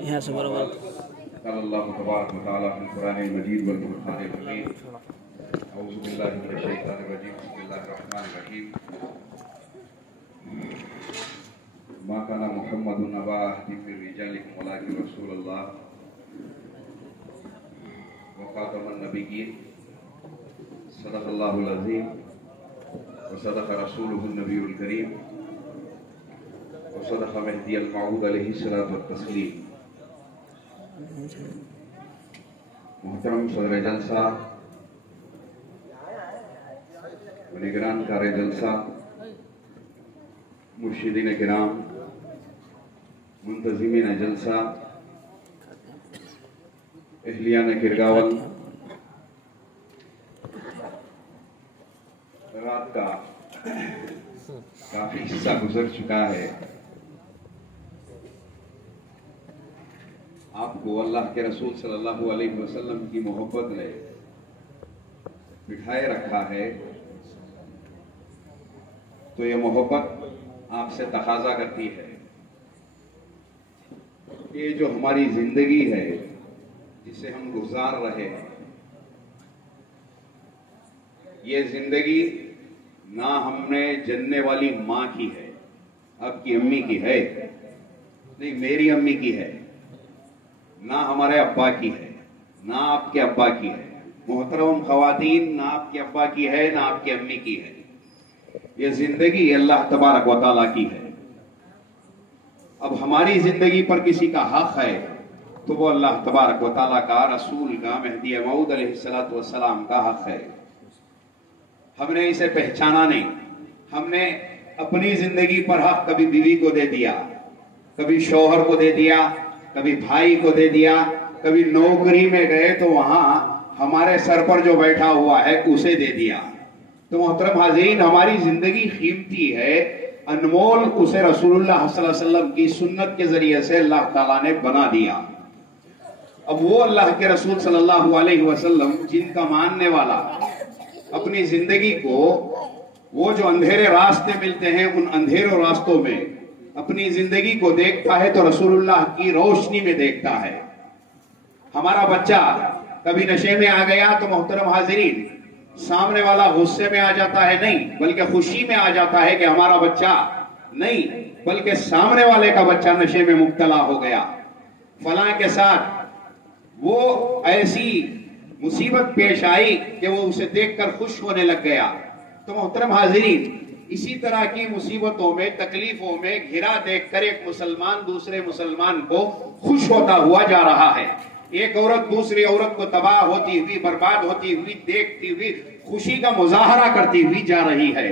यहाँ से बराबर अल्लाह तबारक व तआला फिल कुरानिल मजीद वल फुरक़ानिल हमीद अऊज़ु बिल्लाहि मिनश शैतानिर रजीम बिस्मिल्लाहिर रहमानिर रहीम मा काना मुहम्मदुन अबा अहदिम मिन रिजालिकुम वलाकिन रसूलुल्लाह व खातमुन नबिय्यीन सदक़ल्लाहुल अज़ीम व सदक़ रसूलुहुन नबियुल करीम व सदक़ महदियल मऊद अलैहि सलातु व तस्लीम। मोहतरम सदर जलसा, निगरान कार जलसा, मुर्शिदीन किराम, मुंतज़िमीन जलसा, अहलियान किरगावन, रात का काफी हिस्सा गुजर चुका है। आपको अल्लाह के रसूल सल्लल्लाहु अलैहि वसल्लम की मोहब्बत ने बिठाए रखा है, तो ये मोहब्बत आपसे तकाजा करती है कि जो हमारी जिंदगी है जिसे हम गुजार रहे हैं, ये जिंदगी ना हमने जनने वाली माँ की है, आपकी अम्मी की है, नहीं मेरी अम्मी की है, ना हमारे अब्बा की है, ना आपके अब्बा की है। मोहतरम खवातीन, ना आपके अब्बा की है, ना आपकी अम्मी की है। ये जिंदगी अल्लाह तबारक व तआला की है। अब हमारी जिंदगी पर किसी का हक है तो वो अल्लाह तबारक व तआला का, रसूल का, महदी मऊद अलैहिस्सलातु वस्सलाम का हक है। हमने इसे पहचाना नहीं। हमने अपनी जिंदगी पर हक कभी बीवी को दे दिया, कभी शौहर को दे दिया, कभी भाई को दे दिया, कभी नौकरी में गए तो वहां हमारे सर पर जो बैठा हुआ है उसे दे दिया। तो मोहतरम हाज़रीन, हमारी जिंदगी कीमती है, अनमोल, उसे रसूलुल्लाह सल्लल्लाहु अलैहि वसल्लम की सुन्नत के जरिए से अल्लाह ताला ने बना दिया। अब वो अल्लाह के रसूल सल्लल्लाहु अलैहि वसल्लम जिनका मानने वाला अपनी जिंदगी को, वो जो अंधेरे रास्ते मिलते हैं, उन अंधेरों रास्तों में अपनी जिंदगी को देखता है तो रसूलुल्लाह की रोशनी में देखता है। हमारा बच्चा कभी नशे में आ गया तो मोहतरम हाजिरीन, सामने वाला गुस्से में आ जाता है नहीं, बल्कि खुशी में आ जाता है कि हमारा बच्चा नहीं, बल्कि सामने वाले का बच्चा नशे में मुब्तला हो गया, फलां के साथ वो ऐसी मुसीबत पेश आई कि वो उसे देखकर खुश होने लग गया। तो मोहतरम हाजिरीन, इसी तरह की मुसीबतों में, तकलीफों में घिरा देखकर एक मुसलमान दूसरे मुसलमान को खुश होता हुआ जा रहा है। एक औरत दूसरी औरत को तबाह होती हुई, बर्बाद होती हुई देखती हुई खुशी का मुजाहरा करती हुई जा रही है।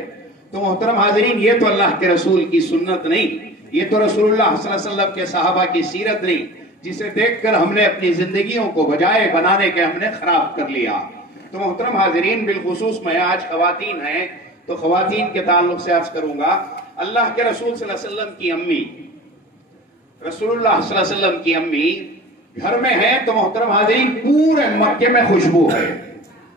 तो मोहतरम हाजिरीन, ये तो अल्लाह के रसूल की सुन्नत नहीं, ये तो रसूलुल्लाह सल्लल्लाहु अलैहि वसल्लम के सहाबा की सीरत नहीं, जिसे देखकर हमने अपनी जिंदगियों को बजाय बनाने के हमने खराब कर लिया। तो मोहतरम हाजिरीन, बिलखुसूस मैं आज खवातीन हैं तो खवातीन के ताल्लुक से अर्ज करूंगा, अल्लाह के रसूल सल्लल्लाहु अलैहि वसल्लम की अम्मी, रसूलुल्लाह सल्लल्लाहु अलैहि वसल्लम की अम्मी घर में है तो मोहतरम हाजिरीन पूरे मक्के में खुशबू है।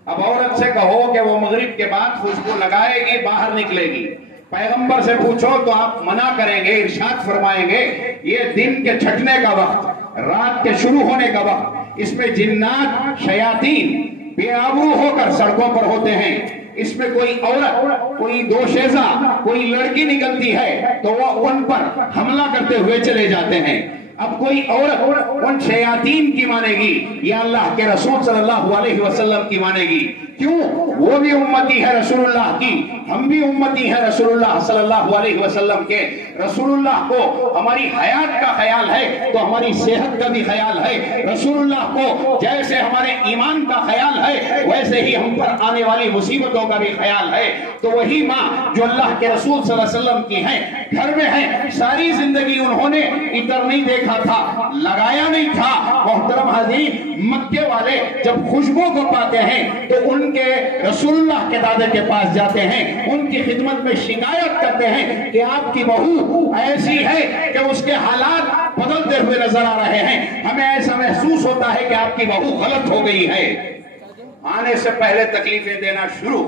अब औरत से कहो कि वो मगरिब के बाद खुशबू लगाएगी, बाहर निकलेगी, पैगंबर से पूछो तो आप मना करेंगे, इरशाद फरमाएंगे ये दिन के छटने का वक्त, रात के शुरू होने का वक्त, इसमें जिन्नात शयातीन बेआबरू होकर सड़कों पर होते हैं, इसमें कोई औरत, कोई दोशेजा, कोई लड़की निकलती है तो वो उन पर हमला करते हुए चले जाते हैं। अब कोई औरत उन शयातीन की मानेगी या अल्लाह के रसूल सल्लल्लाहु अलैहि वसल्लम की मानेगी? क्यों? वो भी उम्मती है रसूलुल्लाह की, हम भी उम्मती हैं रसूलुल्लाह सल्लल्लाहु अलैहि वसल्लम के। रसूलुल्लाह को हमारी हयात का ख्याल है तो हमारी सेहत का भी ख्याल है। रसूलुल्लाह को जैसे हमारे ईमान का ख्याल है वैसे ही हम पर आने वाली मुसीबतों का भी ख्याल है। तो वही माँ जो अल्लाह के रसूल सल्लल्लाहु अलैहि वसल्लम की है, घर में है, सारी जिंदगी उन्होंने इधर नहीं देखा था, लगाया नहीं था। मोहतरम हाज़रीन, मक्के वाले जब खुशबू को पाते हैं तो उनके रसूलुल्लाह के दादे के पास जाते हैं, उनकी खिदमत में शिकायत करते हैं कि आपकी बहू ऐसी है कि उसके हालात बदलते हुए नजर आ रहे हैं, हमें ऐसा महसूस होता है कि आपकी बहू गलत हो गई है। आने से पहले तकलीफें देना शुरू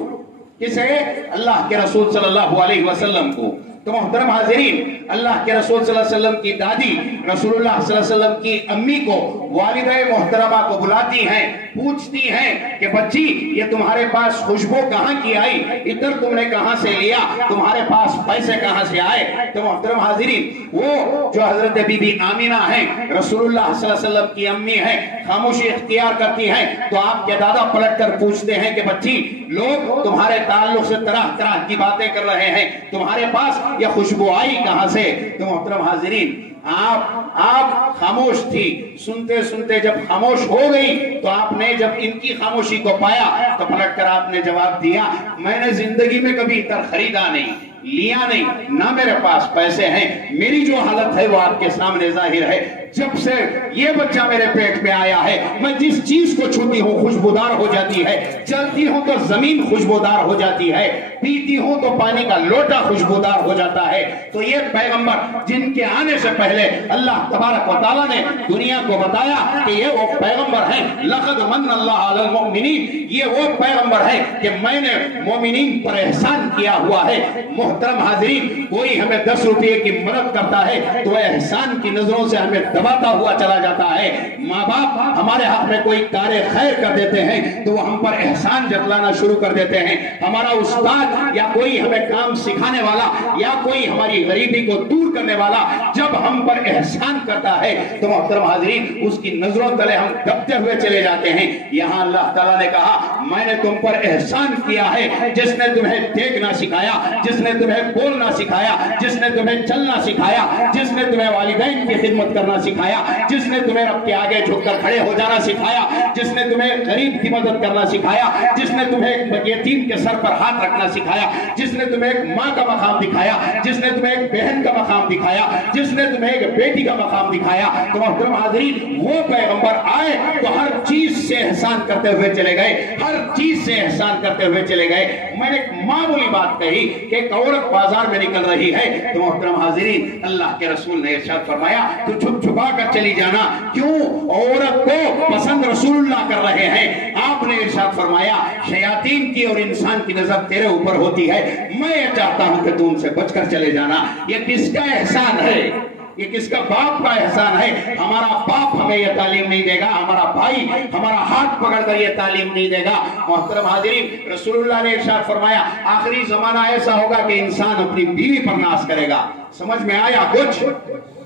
किसे? अल्लाह के रसूल सल्लल्लाहु अलैहि वसल्लम को। تو محترم حاضرین، اللہ کے رسول صلی اللہ علیہ وسلم کی دادی رسول اللہ صلی اللہ علیہ وسلم کی امی کو والدہ محترمہ کو بلاتی ہیں، پوچھتی ہیں کہ بچی یہ تمہارے پاس خوشبو کہاں کی آئی، عطر تم نے کہاں سے لیا، تمہارے پاس پیسے کہاں سے آئے؟ تو محترم حاضرین، وہ جو حضرت بی بی آمینہ ہیں رسول اللہ صلی اللہ علیہ وسلم کی امی ہیں، خاموشی اختیار کرتی ہیں تو آپ کے دادا پلٹ کر پوچھتے ہیں کہ بچی لوگ تمہارے تعلق سے طرح طرح کی باتیں کر رہے ہیں، تمہارے پاس یہ خوشبو آئی کہاں سے؟ تو محترم حاضرین، آپ خاموش تھی، سنتے سنتے جب خاموش ہو گئی تو آپ نے جب ان کی خاموشی کو پایا تو پلٹ کر آپ نے جواب دیا، میں نے زندگی میں کبھی عطر خریدا نہیں، لیا نہیں، نہ میرے پاس پیسے ہیں، میری جو حالت ہے وہ آپ کے سامنے ظاہر ہے، جب سے یہ بچہ میرے پیٹ میں آیا ہے میں جس چیز کو چھوتی ہوں خوشبودار ہو جاتی ہے، چلتی ہوں تو زمین خوشبودار ہو جاتی ہے، پیتی ہوں تو پانی کا لوٹا خوشبودار ہو جاتا ہے۔ تو یہ پیغمبر جن کے آنے سے پہلے اللہ تبارک و تعالیٰ نے دنیا کو بتایا کہ یہ وہ پیغمبر ہیں، لقد من اللہ علی المؤمنین، یہ وہ پیغمبر ہے کہ میں نے مومنین پر احسان کیا ہوا ہے۔ محترم حاضرین، کوئی ہمیں 10 روپے کی مدد کرتا ہے تو احسان کی نظروں سے ہمیں دباتا ہوا چلا جاتا ہے۔ ماں باپ ہمارے حق میں کوئی کار خیر کر دیتے ہیں تو وہ ہم پر احسان جتلانا شروع کر دیتے ہیں۔ ہمارا استاد یا کوئی ہمیں کام سکھانے والا یا کوئی ہماری غریبی کو دور کرنے والا جب ہم پر احسان کرتا ہے تو محترم حاضرین اس کی نظروں تلے ہم دبتے ہوئے چلے جاتے ہیں۔ یہاں اللہ تعالیٰ نے کہا میں نے تم پر احسان کیا ہے، جس نے تمہیں دیکھنا سکھایا، جس نے تمہیں بولنا سکھایا، جس نے تمہیں چلنا سکھایا، جس نے تمہیں والدین کی خدمت کرنا سکھایا، جس نے تمہیں رب کے آگے جھک کر کھڑے ہو جانا سکھایا، جس نے تمہیں غریب کی مدد کرنا سکھایا، جس نے تمہیں یتیم کے سر پر ہاتھ رکھنا سکھایا، جس نے تمہیں ایک ماں کا مقام دکھایا، جس نے تمہیں ایک بہن کا مقام دکھایا، جس نے تمہیں ایک بیٹی کا مقام دکھایا، تو محترم حاضرین وہ پیغمبر آئے تو ہر چیز سے احسان کرتے ہوئے چلے گئے، ہر چیز سے احسان کرتے ہوئے چلے گئے۔ میں نے ایک معمولی بات کہی کہ ایک عورت بازار میں نکل رہی ہے تو محترم حاضرین اللہ کے رسول نے ارشاد فرمایا تو چھپ چھپا کر چلی جانا، کیوں؟ عورت کو پسند رسول اللہ کر رہے ہیں۔ آپ نے ارشاد فرمایا شیاطین کی اور انسان کی نظر تیرے اوپر ہوتی ہے، میں یہ چاہتا ہوں کہ تم سے بچ کر چلے جانا۔ یہ کس کا احسان ہے؟ یہ کس کا باپ کا احسان ہے؟ ہمارا باپ ہمیں یہ تعلیم نہیں دے گا، ہمارا بھائی ہمارا ہاتھ پکڑ کر یہ تعلیم نہیں دے گا۔ محترم حاضرین رسول اللہ نے ارشاد فرمایا آخری زمانہ ایسا ہوگا کہ انسان اپنی بیوی پر ناز کرے گا۔ سمجھ میں آیا کچھ؟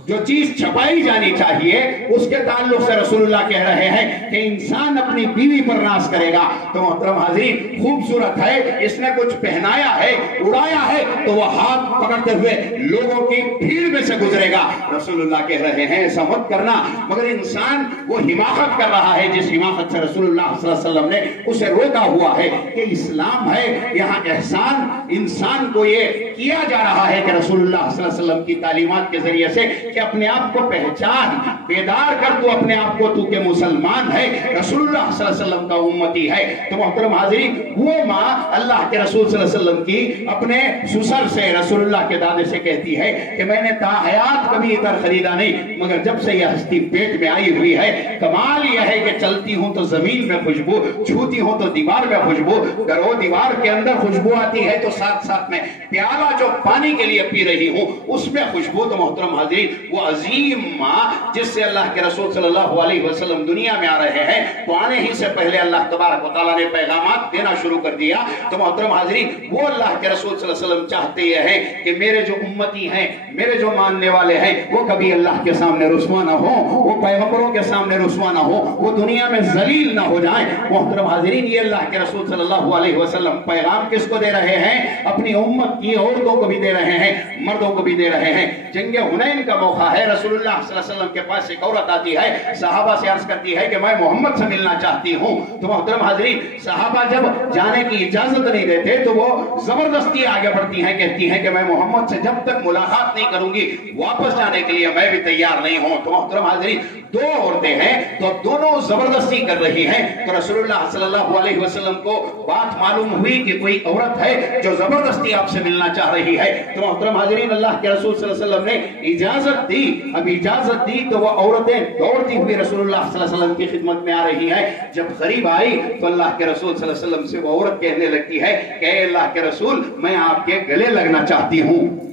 جو چیز چھپائی جانی چاہیے اس کے تعلق سے رسول اللہ کہہ رہے ہیں کہ انسان اپنی بیوی پر ناز کرے گا۔ تو محترم حاضرین خوبصورت ہے، اس نے کچھ پہنایا ہے، اڑایا ہے تو وہ ہاتھ پکڑتے ہوئے لوگوں کی بھیڑ میں سے گزرے گا۔ رسول اللہ کہہ رہے ہیں ایسا مت کرنا، مگر انسان وہ حماقت کر رہا ہے جس حماقت سے رسول اللہ صلی اللہ علیہ وسلم نے اسے روکا ہوا ہے کہ اسلام ہے، یہاں احسان انسان کو یہ کیا جا رہا ہے کہ رسول اللہ صلی اللہ علیہ وسلم کی تعلیمات کے ذریعے سے کہ اپنے آپ کو پہچان، بیدار کر تو اپنے آپ کو تو کہ مسلمان ہے، رسول اللہ صلی اللہ علیہ وسلم کا امتی ہے۔ تو محترم حاضرین وہ ماں اللہ کے رسول صلی اللہ علیہ وسلم کی اپنے سسر سے رسول اللہ کے دادے سے کہتی ہے کہ میں نے تا حیات کبھی عطر خریدا نہیں، مگر جب سے یہ ہستی پیٹ میں آئی ہوئی ہے کمال یہ ہے کہ چلتی ہوں تو زمین میں خوشبو، چھوتی ہوں تو دیوار میں خوشبو، اگر وہ دیوار کے اندر خوشبو آتی ہے تو ساتھ ساتھ میں پیالہ جو پانی کے لیے پی رہی ہوں اس میں خوشبو۔ تو محترم حاضرین وہ عظیم ماں جس سے اللہ کے رسول صلی اللہ علیہ وسلم دنیا میں آ رہے ہیں تو آنے ہی سے پہلے اللہ تبارک و تعالیٰ نے پیغامات دینا شروع کر دیا۔ تو محترم حاضرین وہ اللہ کے رسول صلی اللہ علیہ وسلم چاہتے یہ ہیں کہ میرے جو امتی ہیں، میرے جو ماننے والے ہیں وہ کبھی اللہ کے سامنے رسوا نہ ہو، وہ پیغمبروں کے سامنے رسوا نہ ہو، وہ دنیا میں ذلیل نہ ہو جائیں۔ محترم حاضرین یہ اللہ کے رسول صلی اللہ علیہ وسلم پیغام کس کو دے رہے ہیں؟ اپنی امت کی عورتوں کو بھی دے رہے ہیں، مردوں کو بھی دے رہے ہیں۔ جنگ حنین کا موقع ہے، رسول اللہ صلی اللہ علیہ وسلم کے پاس ایک عورت آتی ہے، صحابہ سے عرض کرتی ہے کہ میں محمد سے ملنا چاہتی ہوں۔ تو محترم حاضرین صحابہ جب جانے کی اجازت نہیں دیتے تو وہ زبردستی آگے بڑھتی ہیں، کہتی ہیں کہ میں محمد سے جب تک ملاقات نہیں کروں گی واپس جانے کے لیے میں بھی تیار نہیں ہوں۔ تو محترم حاضرین دو عورتیں ہیں تو دونوں زبردستی کر رہی ہیں، تو رسول اللہ صلی اللہ علیہ وسلم کو بات معلوم ہوئی کہ کوئی عورت ہے جو زبردستی آپ سے ملنا چاہ رہی ہے۔ تو محترم حاضرین اللہ کے رسول صلی اللہ علیہ وسلم نے اجازت دی۔ اب اجازت دی تو وہ عورتیں دوڑتی ہوئی رسول اللہ صلی اللہ علیہ وسلم کی خدمت میں آ رہی ہے۔ جب قریب آئی تو اللہ کے رسول صلی اللہ علیہ وسلم سے وہ عورت کہنے لگتی ہے کہ اے اللہ کے رسول میں آپ کے گلے لگنا چاہتی ہوں۔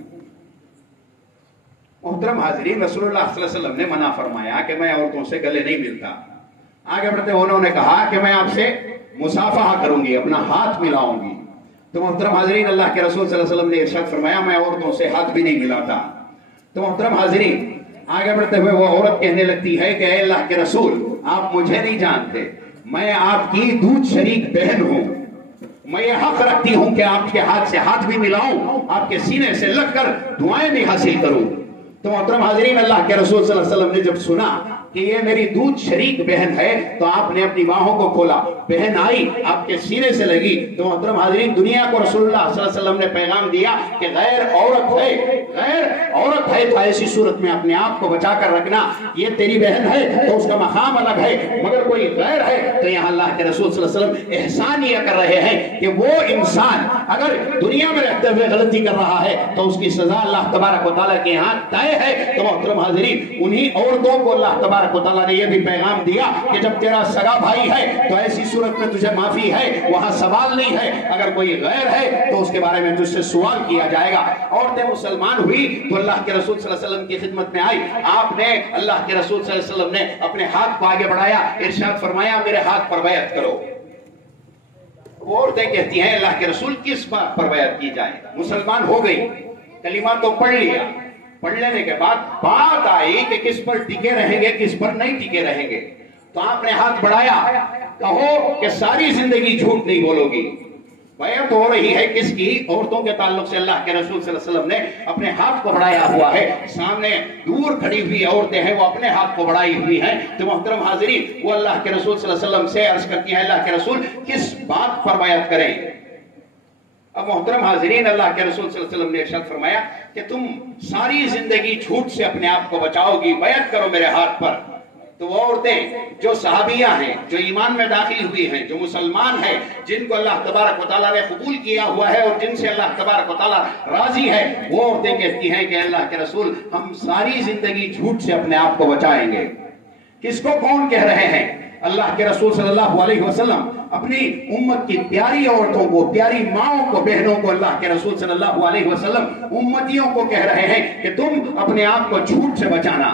मोहतरम हाजिरीन, रसूलुल्लाह सल्लल्लाहु अलैहि वसल्लम ने मना फरमाया कि मैं औरतों से गले नहीं मिलता। आगे बढ़ते उन्होंने कहा कि मैं आपसे मुसाफहा करूंगी, अपना हाथ मिलाऊंगी। तो मोहतरम हाजिरीन, अल्लाह के रसूल सल्लल्लाहु अलैहि वसल्लम ने इरशाद फरमाया मैं औरतों से हाथ भी नहीं मिलाता। तो मोहतरम हाजिरीन, आगे बढ़ते हुए वो औरत कहने लगती है कि अल्लाह के रसूल, आप मुझे नहीं जानते, मैं आपकी दूध शरीक बहन हूं, मैं ये हक रखती हूं कि आपके हाथ से हाथ भी मिलाऊं, आपके सीने से लगकर दुआएं भी हासिल करूं। तो मोहतरम हाजिरीन, अल्लाह के रसूल सल्लल्लाहु अलैहि वसल्लम ने जब सुना कि ये मेरी दूध शरीक बहन है तो आपने अपनी बाहों को खोला, बहन आई आपके सीने से लगी। तो मोहतरम हाजिरीन, दुनिया को रसूलुल्लाह सल्लल्लाहु अलैहि वसल्लम ने पैगाम दिया कि गैर औरत है तो ऐसी सूरत में अपने आप को बचा कर रखना, ये तेरी बहन है तो उसका मकाम अलग है, मगर कोई गैर है तो यहाँ अल्लाह के रसूल सल्लल्लाहु अलैहि वसल्लम एहसान ये कर रहे हैं कि वो इंसान अगर दुनिया में रहते हुए गलती कर रहा है तो उसकी सजा अल्लाह तबारक व तआला के यहाँ तय है। तो मोहतरम हाजिरीन, उन्हीं औरतों को अल्लाह तबारक व तआला ने यह भी पैगाम दिया कि जब तेरा सगा भाई है तो ऐसी सूरत में तुझे माफी है, वहां सवाल नहीं है, अगर कोई गैर है तो उसके बारे में तुझसे सवाल किया जाएगा। औरतें मुसलमान हुई तो अल्लाह के रसूल सल्लल्लाहु अलैहि वसल्लम की खिदमत में आई, आपने अल्लाह के रसूल सल्लल्लाहु अलैहि वसल्लम ने अपने हाथ को आगे बढ़ाया, इरशाद फरमाया मेरे हाथ पर बैत करो। वो औरतें कहती हैं अल्लाह के रसूल किस बात पर बैत की जाए, मुसलमान हो गई, कलिमा तो पढ़ लिया, पढ़ लेने के बाद बात आई कि किस पर टिके रहेंगे किस पर नहीं टिके रहेंगे। तो आपने हाथ बढ़ाया, कहो कि सारी जिंदगी झूठ नहीं बोलोगी। बैत हो रही है किसकी, औरतों के ताल्लुक से अल्लाह के रसूल सल्लल्लाहु अलैहि वसल्लम ने अपने हाथ को बढ़ाया हुआ है, सामने दूर खड़ी हुई औरतें हैं वो अपने हाथ को बढ़ाई हुई हैं। तो मोहतरम हाजिरीन, वो अल्लाह के रसूल सल्लल्लाहु अलैहि वसल्लम से अर्ज करती हैं अल्लाह के रसूल किस बात पर बैत करें। अब मोहतरम हाजिरीन, अल्लाह के रसूल सल्लल्लाहु अलैहि वसल्लम ने इरशाद फरमाया कि तुम सारी जिंदगी झूठ से अपने आप को बचाओगी, बैत करो मेरे हाथ पर। तो वो औरतें जो सहाबियां हैं, जो ईमान में दाखिल हुई हैं, जो मुसलमान हैं, जिनको अल्लाह तबारक व तआला ने कबूल किया हुआ है और जिनसे अल्लाह तबारक व तआला राजी है, वो औरतें कहती हैं कि अल्लाह के रसूल हम सारी जिंदगी झूठ से अपने आप को बचाएंगे। किसको कौन कह रहे हैं? अल्लाह के रसूल सल्लल्लाहु अलैहि वसल्लम अपनी उम्मत की प्यारी औरतों को, प्यारी माओं को, बहनों को अल्लाह के रसूल सल्लल्लाहु अलैहि वसल्लम उम्मतियों को कह रहे हैं कि तुम अपने आप को झूठ से बचाना।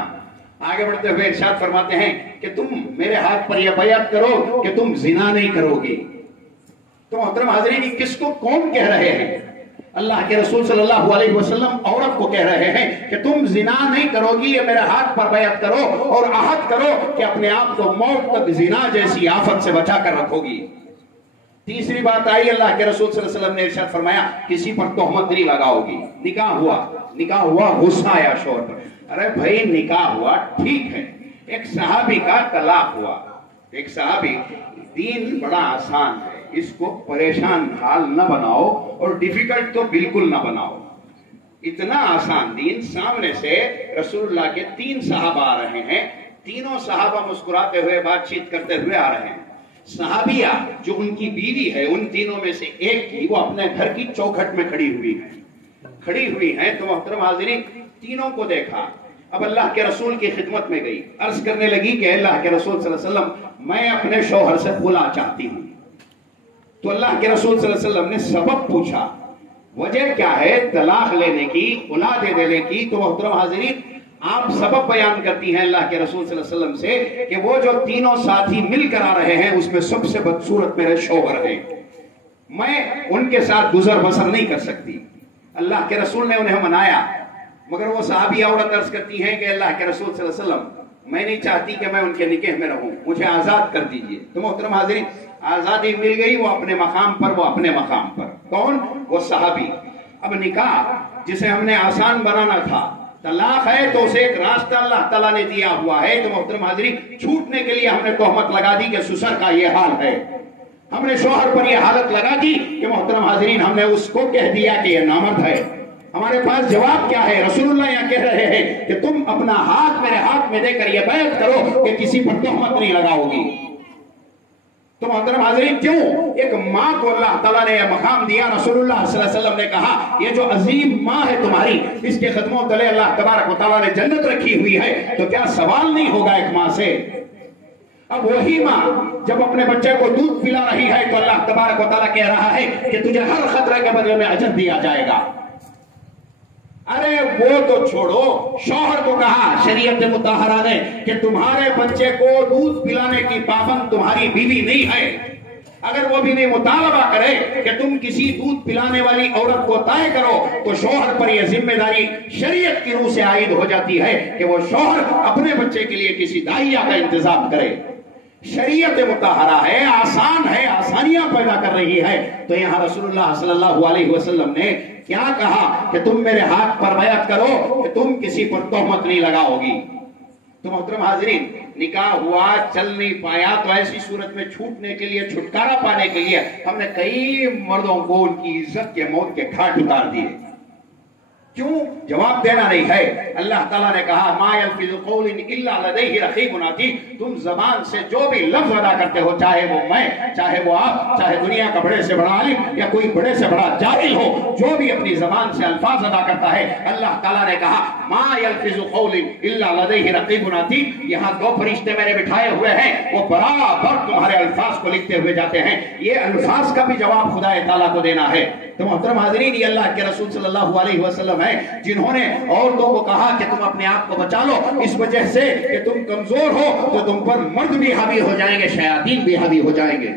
आगे बढ़ते हुए इरशाद फरमाते हैं कि तुम मेरे हाथ पर यह बैत करो कि तुम जिना नहीं करोगी। तो मोहतरम हाज़रीन, किसको कौन कह रहे हैं? अल्लाह के रसूल सल्लल्लाहु अलैहि वसल्लम औरत को कह रहे हैं कि तुम जिना नहीं करोगी, ये मेरे हाथ पर बैत करो और अहद करो कि अपने आप को मौत तक जिना जैसी आफत से बचा कर रखोगी। तीसरी बात आई, अल्लाह के रसूल सल्लल्लाहु अलैहि वसल्लम ने इरशाद फरमाया किसी पर तोहमत नहीं लगाओगी। निकाह हुआ गुस्सा आया शोर पर, अरे भाई निकाह हुआ ठीक है, एक सहाबी का तलाक हुआ, एक सहाबी, दीन बड़ा आसान है, इसको परेशान हाल न बनाओ और डिफिकल्ट तो बिल्कुल न बनाओ। इतना आसान दीन, सामने से रसूलुल्लाह के 3 सहाबा आ रहे हैं, तीनों सहाबा मुस्कुराते हुए बातचीत करते हुए आ रहे हैं। सहाबिया जो उनकी बीवी है, उन तीनों में से एक की, वो अपने घर की चौखट में खड़ी हुई है। तो मोहतरम हाज़रीन, तीनों को देखा, अब अल्लाह के रसूल की खिदमत में गई, अर्ज करने लगी कि अल्लाह के रसूल सल्लल्लाहु अलैहि वसल्लम, मैं अपने शौहर से खुला चाहती हूँ। तो अल्लाह के रसूल सल्लल्लाहु अलैहि वसल्लम ने सबब पूछा, वजह क्या है तलाक लेने की, खुला दे देने की। तो मोहतरम हाज़रीन, आप सबब बयान करती हैं अल्लाह के रसूल सल्लल्लाहु अलैहि वसल्लम से कि वो जो तीनों साथी मिलकर आ रहे हैं उसमें सबसे बदसूरत मेरे शौहर हैं, मैं उनके साथ गुजर बसर नहीं कर सकती। अल्लाह के रसूल ने उन्हें मनाया, मगर वो सहाबी औरत अर्ज करती हैं कि अल्लाह के रसूल सल्लल्लाहु अलैहि वसल्लम, मैं नहीं चाहती कि मैं उनके निकाह में रहूं, मुझे आजाद कर दीजिए। तो मोहतरम हाज़रीन, आजादी मिल गई, वो अपने मकाम पर, वो अपने मकाम पर। कौन? वो सहाबी। अब निकाह जिसे हमने आसान बनाना था, तलाक है तो उसे एक रास्ता अल्लाह ताला ने दिया हुआ है। तो मोहतरम हाज़रीन, छूटने के लिए हमने तोहमत लगा दी कि ससुर का ये हाल है, हमने शौहर पर यह हालत लगा दी कि मोहतरम हाज़रीन हमने उसको कह दिया कि यह नामर्द है। हमारे पास जवाब क्या है? रसूलुल्लाह यह कह रहे हैं कि तुम अपना हाथ मेरे हाथ में देकर यह बैत करो कि किसी पर तोहमत नहीं लगाओगी। तो मोहतरम हाज़रीन, क्यों? एक माँ को अल्लाह ताला ने यह मकाम दिया। रसूलुल्लाह सल्लल्लाहु अलैहि वसल्लम ने कहा, ये जो अजीम माँ है तुम्हारी, इसके कदमों तले अल्लाह तबारक व तआला ने जन्नत रखी हुई है, तो क्या सवाल नहीं होगा एक माँ से? अब वही माँ जब अपने बच्चे को दूध पिला रही है तो अल्लाह तबारक व तआला कह रहा है कि तुझे हर खतरे के बदले में अजर दिया जाएगा। अरे वो तो छोड़ो, शौहर को कहा शरीयत मुताहरा ने कि तुम्हारे बच्चे को दूध पिलाने की पाबंद तुम्हारी बीवी नहीं है। अगर वो बीवी मुतालबा करे कि तुम किसी दूध पिलाने वाली औरत को तय करो, तो शौहर पर यह जिम्मेदारी शरीयत की रूह से आयद हो जाती है कि वो शौहर अपने बच्चे के लिए किसी दाहिया का इंतजाम करे। शरीयत मुताहरा है, आसान है, आसानियां पैदा कर रही है। तो यहाँ रसूलुल्लाह सल्लल्लाहु अलैहि वसल्लम ने क्या कहा कि तुम मेरे हाथ पर बैअत करो कि तुम किसी पर तोहमत नहीं लगाओगी। तो मोहतरम हाज़रीन, निकाह हुआ, चल नहीं पाया, तो ऐसी सूरत में छूटने के लिए, छुटकारा पाने के लिए हमने कई मर्दों को उनकी इज्जत के मौत के घाट उतार दिए। क्यों? जवाब देना नहीं है। अल्लाह ताला ने कहा मा यल्फिज़ु क़ौलिन इल्ला लदैहि रक़ीबुन अतीद, तुम जबान से जो भी लफ्ज अदा करते हो, चाहे वो मैं, चाहे वो आप, चाहे दुनिया का बड़े से बड़ा आलिम या कोई बड़े से बड़ा जाहिल हो, जो भी अपनी जबान से अल्फाज अदा करता है, अल्लाह ताला ने कहा मा यल्फिज़ु क़ौलिन इल्ला लदैहि रक़ीबुन अतीद, यहाँ दो फरिश्ते मैंने बिठाए हुए हैं, वो बराबर तुम्हारे अल्फाज को लिखते हुए जाते हैं। ये अल्फाज का भी जवाब खुदा ताला को देना है। तो मोहतरम हाज़रीन, ये अल्लाह के रसूल सल्लल्लाहु अलैहि वसल्लम है जिन्होंने औरतों को कहा कि तुम अपने आप को बचा लो, इस वजह से कि तुम कमजोर हो तो तुम पर मर्द भी हावी हो जाएंगे, शयातीन भी हावी हो जाएंगे।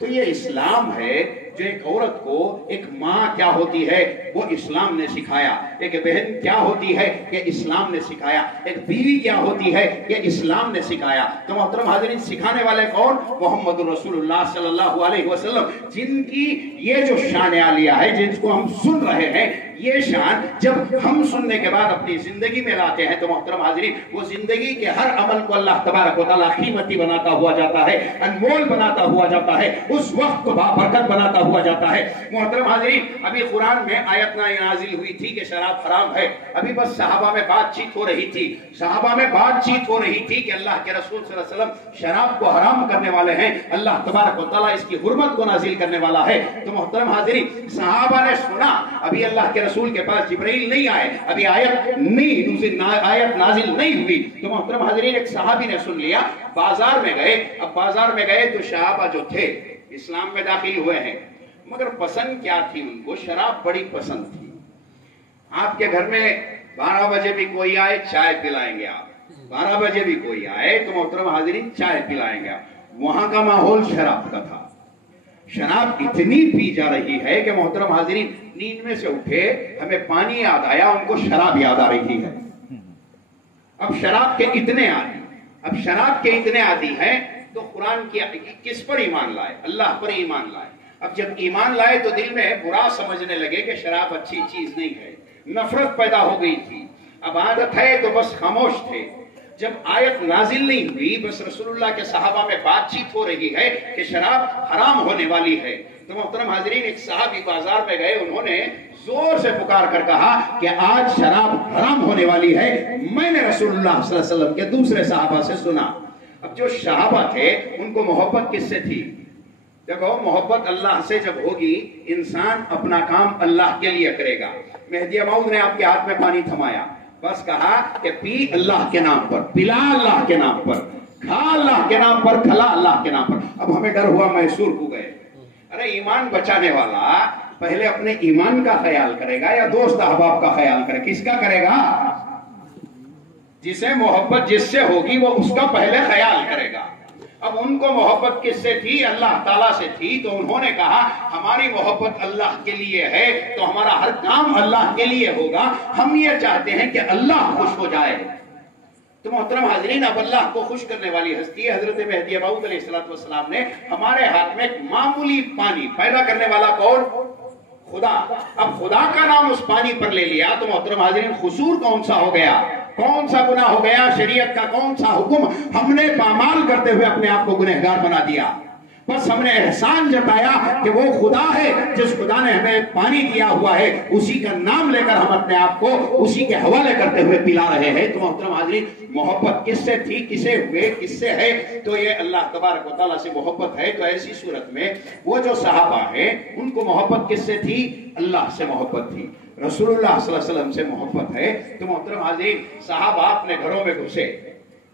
तो ये इस्लाम है जो एक औरत को, एक माँ क्या होती है वो इस्लाम ने सिखाया, एक बहन क्या होती है ये इस्लाम ने सिखाया, एक बीवी क्या होती है ये इस्लाम ने सिखाया। तो मोहतरम हाज़रीन, सिखाने वाले कौन? मोहम्मद रसूलुल्लाह सल्लल्लाहु अलैहि वसल्लम, जिनकी ये जो शान आलिया है, जिसको हम सुन रहे हैं, ये शान जब हम सुनने के बाद अपनी जिंदगी में लाते हैं तो मोहतरम हाज़रीन, वो जिंदगी के हर अमल को अल्लाह तबारक व तआला कीमती बनाता हुआ जाता है, अनमोल बनाता हुआ जाता है, उस वक्त को बाबरकत बनाता हुआ जाता है। मोहतरम हाज़रीन, अभी कुरान में आयत नाज़िल हुई थी कि शराब हराम है। अभी बस सहाबा में बातचीत हो रही थी, सहाबा में बातचीत हो रही थी कि अल्लाह के रसूल सल्लल्लाहु अलैहि वसल्लम शराब को हराम करने वाले हैं, अल्लाह तबारक व तआला इसकी हुर्मत को नाज़िल करने वाला है। तो मोहतरम हाज़रीन, सहाबा ने सुना, अभी अल्लाह के रसूल के पास जिब्राइल नहीं आए, अभी आयत नहीं, दूसरी आयत नाज़िल नहीं हुई। तो मोहतरम हाज़रीन, एक सहाबी ने सुन लिया, बाजार में गए। अब बाजार में गए तो सहाबा जो थे इस्लाम में दाखिल हुए हैं, मगर पसंद क्या थी उनको? शराब बड़ी पसंद थी। आपके घर में 12 बजे भी कोई आए चाय पिलाएंगे आप, 12 बजे भी कोई आए तो मोहतरम हाज़रीन चाय पिलाएंगे आप। वहां का माहौल शराब का था। शराब इतनी पी जा रही है कि मोहतरम हाज़रीन, नींद में से उठे, हमें पानी याद आया, उनको शराब याद आ रही है। अब शराब के इतने आदी, अब शराब के इतने आदी हैं तो कुरान की किस पर ईमान लाए? अल्लाह पर ईमान लाए। अब जब ईमान लाए तो दिल में बुरा समझने लगे कि शराब अच्छी चीज नहीं है, नफरत पैदा हो गई थी। अब आदत है तो बस खामोश थे। जब आयत नाजिल नहीं हुई, बस रसूलुल्लाह के सहाबा में बातचीत हो रही है कि शराब हराम होने वाली है, तो मोहतरम हाज़रीन, एक साहबी बाजार में गए, उन्होंने जोर से पुकार कर कहा कि आज शराब हराम होने वाली है। मैंने रसूलुल्लाह सल्लल्लाहु अलैहि वसल्लम के दूसरे सहाबा से सुना। अब जो सहाबा थे उनको मोहब्बत किससे थी? देखो, मोहब्बत अल्लाह से जब होगी, इंसान अपना काम अल्लाह के लिए करेगा। मेहदी मऊद ने आपके हाथ में पानी थमाया, बस कहा कि पी अल्लाह के नाम पर, पिला अल्लाह के नाम पर, खा अल्लाह के नाम पर, खला अल्लाह के नाम पर। अब हमें डर हुआ, मैसूर को गए। अरे ईमान बचाने वाला पहले अपने ईमान का ख्याल करेगा या दोस्त अहबाब का ख्याल करेगा? किसका करेगा? जिसे मोहब्बत जिससे होगी वो उसका पहले ख्याल करेगा। अब उनको मोहब्बत किससे थी? अल्लाह ताला से थी। तो उन्होंने कहा हमारी मोहब्बत अल्लाह के लिए है तो हमारा हर काम अल्लाह के लिए होगा। हम ये चाहते हैं कि अल्लाह खुश हो जाए। तो मोहतरम हाज़रीन, अब अल्लाह को खुश करने वाली हस्ती है हजरत मेहदी मऊद अलैहिस्सलाम ने हमारे हाथ में एक मामूली पानी पैदा करने वाला कौन? खुदा। अब खुदा का नाम उस पानी पर ले लिया तो मोहतरम हाज़रीन, खुसूर कौन सा हो गया? कौन सा गुनाह हो गया? शरीयत का कौन सा हुक्म हमने पामाल करते हुए अपने आप को गुनहगार बना दिया? बस हमने एहसान जताया कि वो खुदा है, जिस खुदा ने हमें पानी दिया हुआ है, उसी का नाम लेकर हम अपने आप को उसी के हवाले करते हुए पिला रहे हैं। तो मोहतरम हाज़रीन, मोहब्बत किससे थी, किसे हुए, किससे है? तो ये अल्लाह तबारक व तआला से मोहब्बत है। तो ऐसी सूरत में वो जो सहाबा हैं उनको मोहब्बत किससे थी? अल्लाह से मोहब्बत थी, रसूलुल्लाह सल्लल्लाहु अलैहि वसल्लम से मोहब्बत है। तो मोहतरम हाज़रीन, सहाबा अपने घरों में घुसे,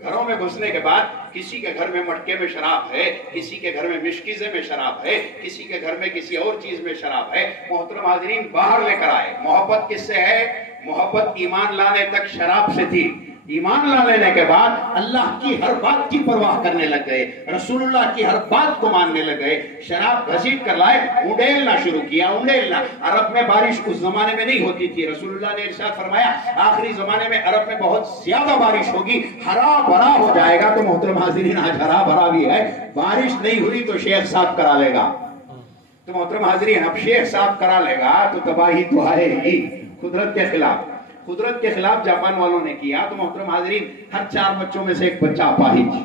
گھروں میں گھسنے کے بعد کسی کے گھر میں مٹکے میں شراب ہے، کسی کے گھر میں مشکیزے میں شراب ہے، کسی کے گھر میں کسی اور چیز میں شراب ہے، محترم حاضرین باہر لے کر آئے۔ محبت کس سے ہے؟ محبت ایمان لانے تک شراب سے تھی، ایمان لا لینے کے بعد اللہ کی ہر بات کی پرواہ کرنے لگ گئے، رسول اللہ کی ہر بات کو ماننے لگ گئے، شراب گھسیٹ کر لائے، اونڈیلنا شروع کیا، اونڈیلنا۔ عرب میں بارش اس زمانے میں نہیں ہوتی تھی، رسول اللہ نے ارشاد فرمایا آخری زمانے میں عرب میں بہت زیادہ بارش ہوگی، ہرا بھرا ہو جائے گا۔ تو محترم حاضرین آج ہرا بھرا بھی ہے، بارش نہیں ہوئی تو شیخ صاحب کرا لے گا۔ تو محترم حاضرین اب شیخ صاحب کرا لے گا تو تباہی تو آئے ہی۔ قدرت کے خلاف، قدرت کے خلاف جاپان والوں نے کیا تو محترم حاضرین ہر 4 بچوں میں سے ایک بچہ اپاہج۔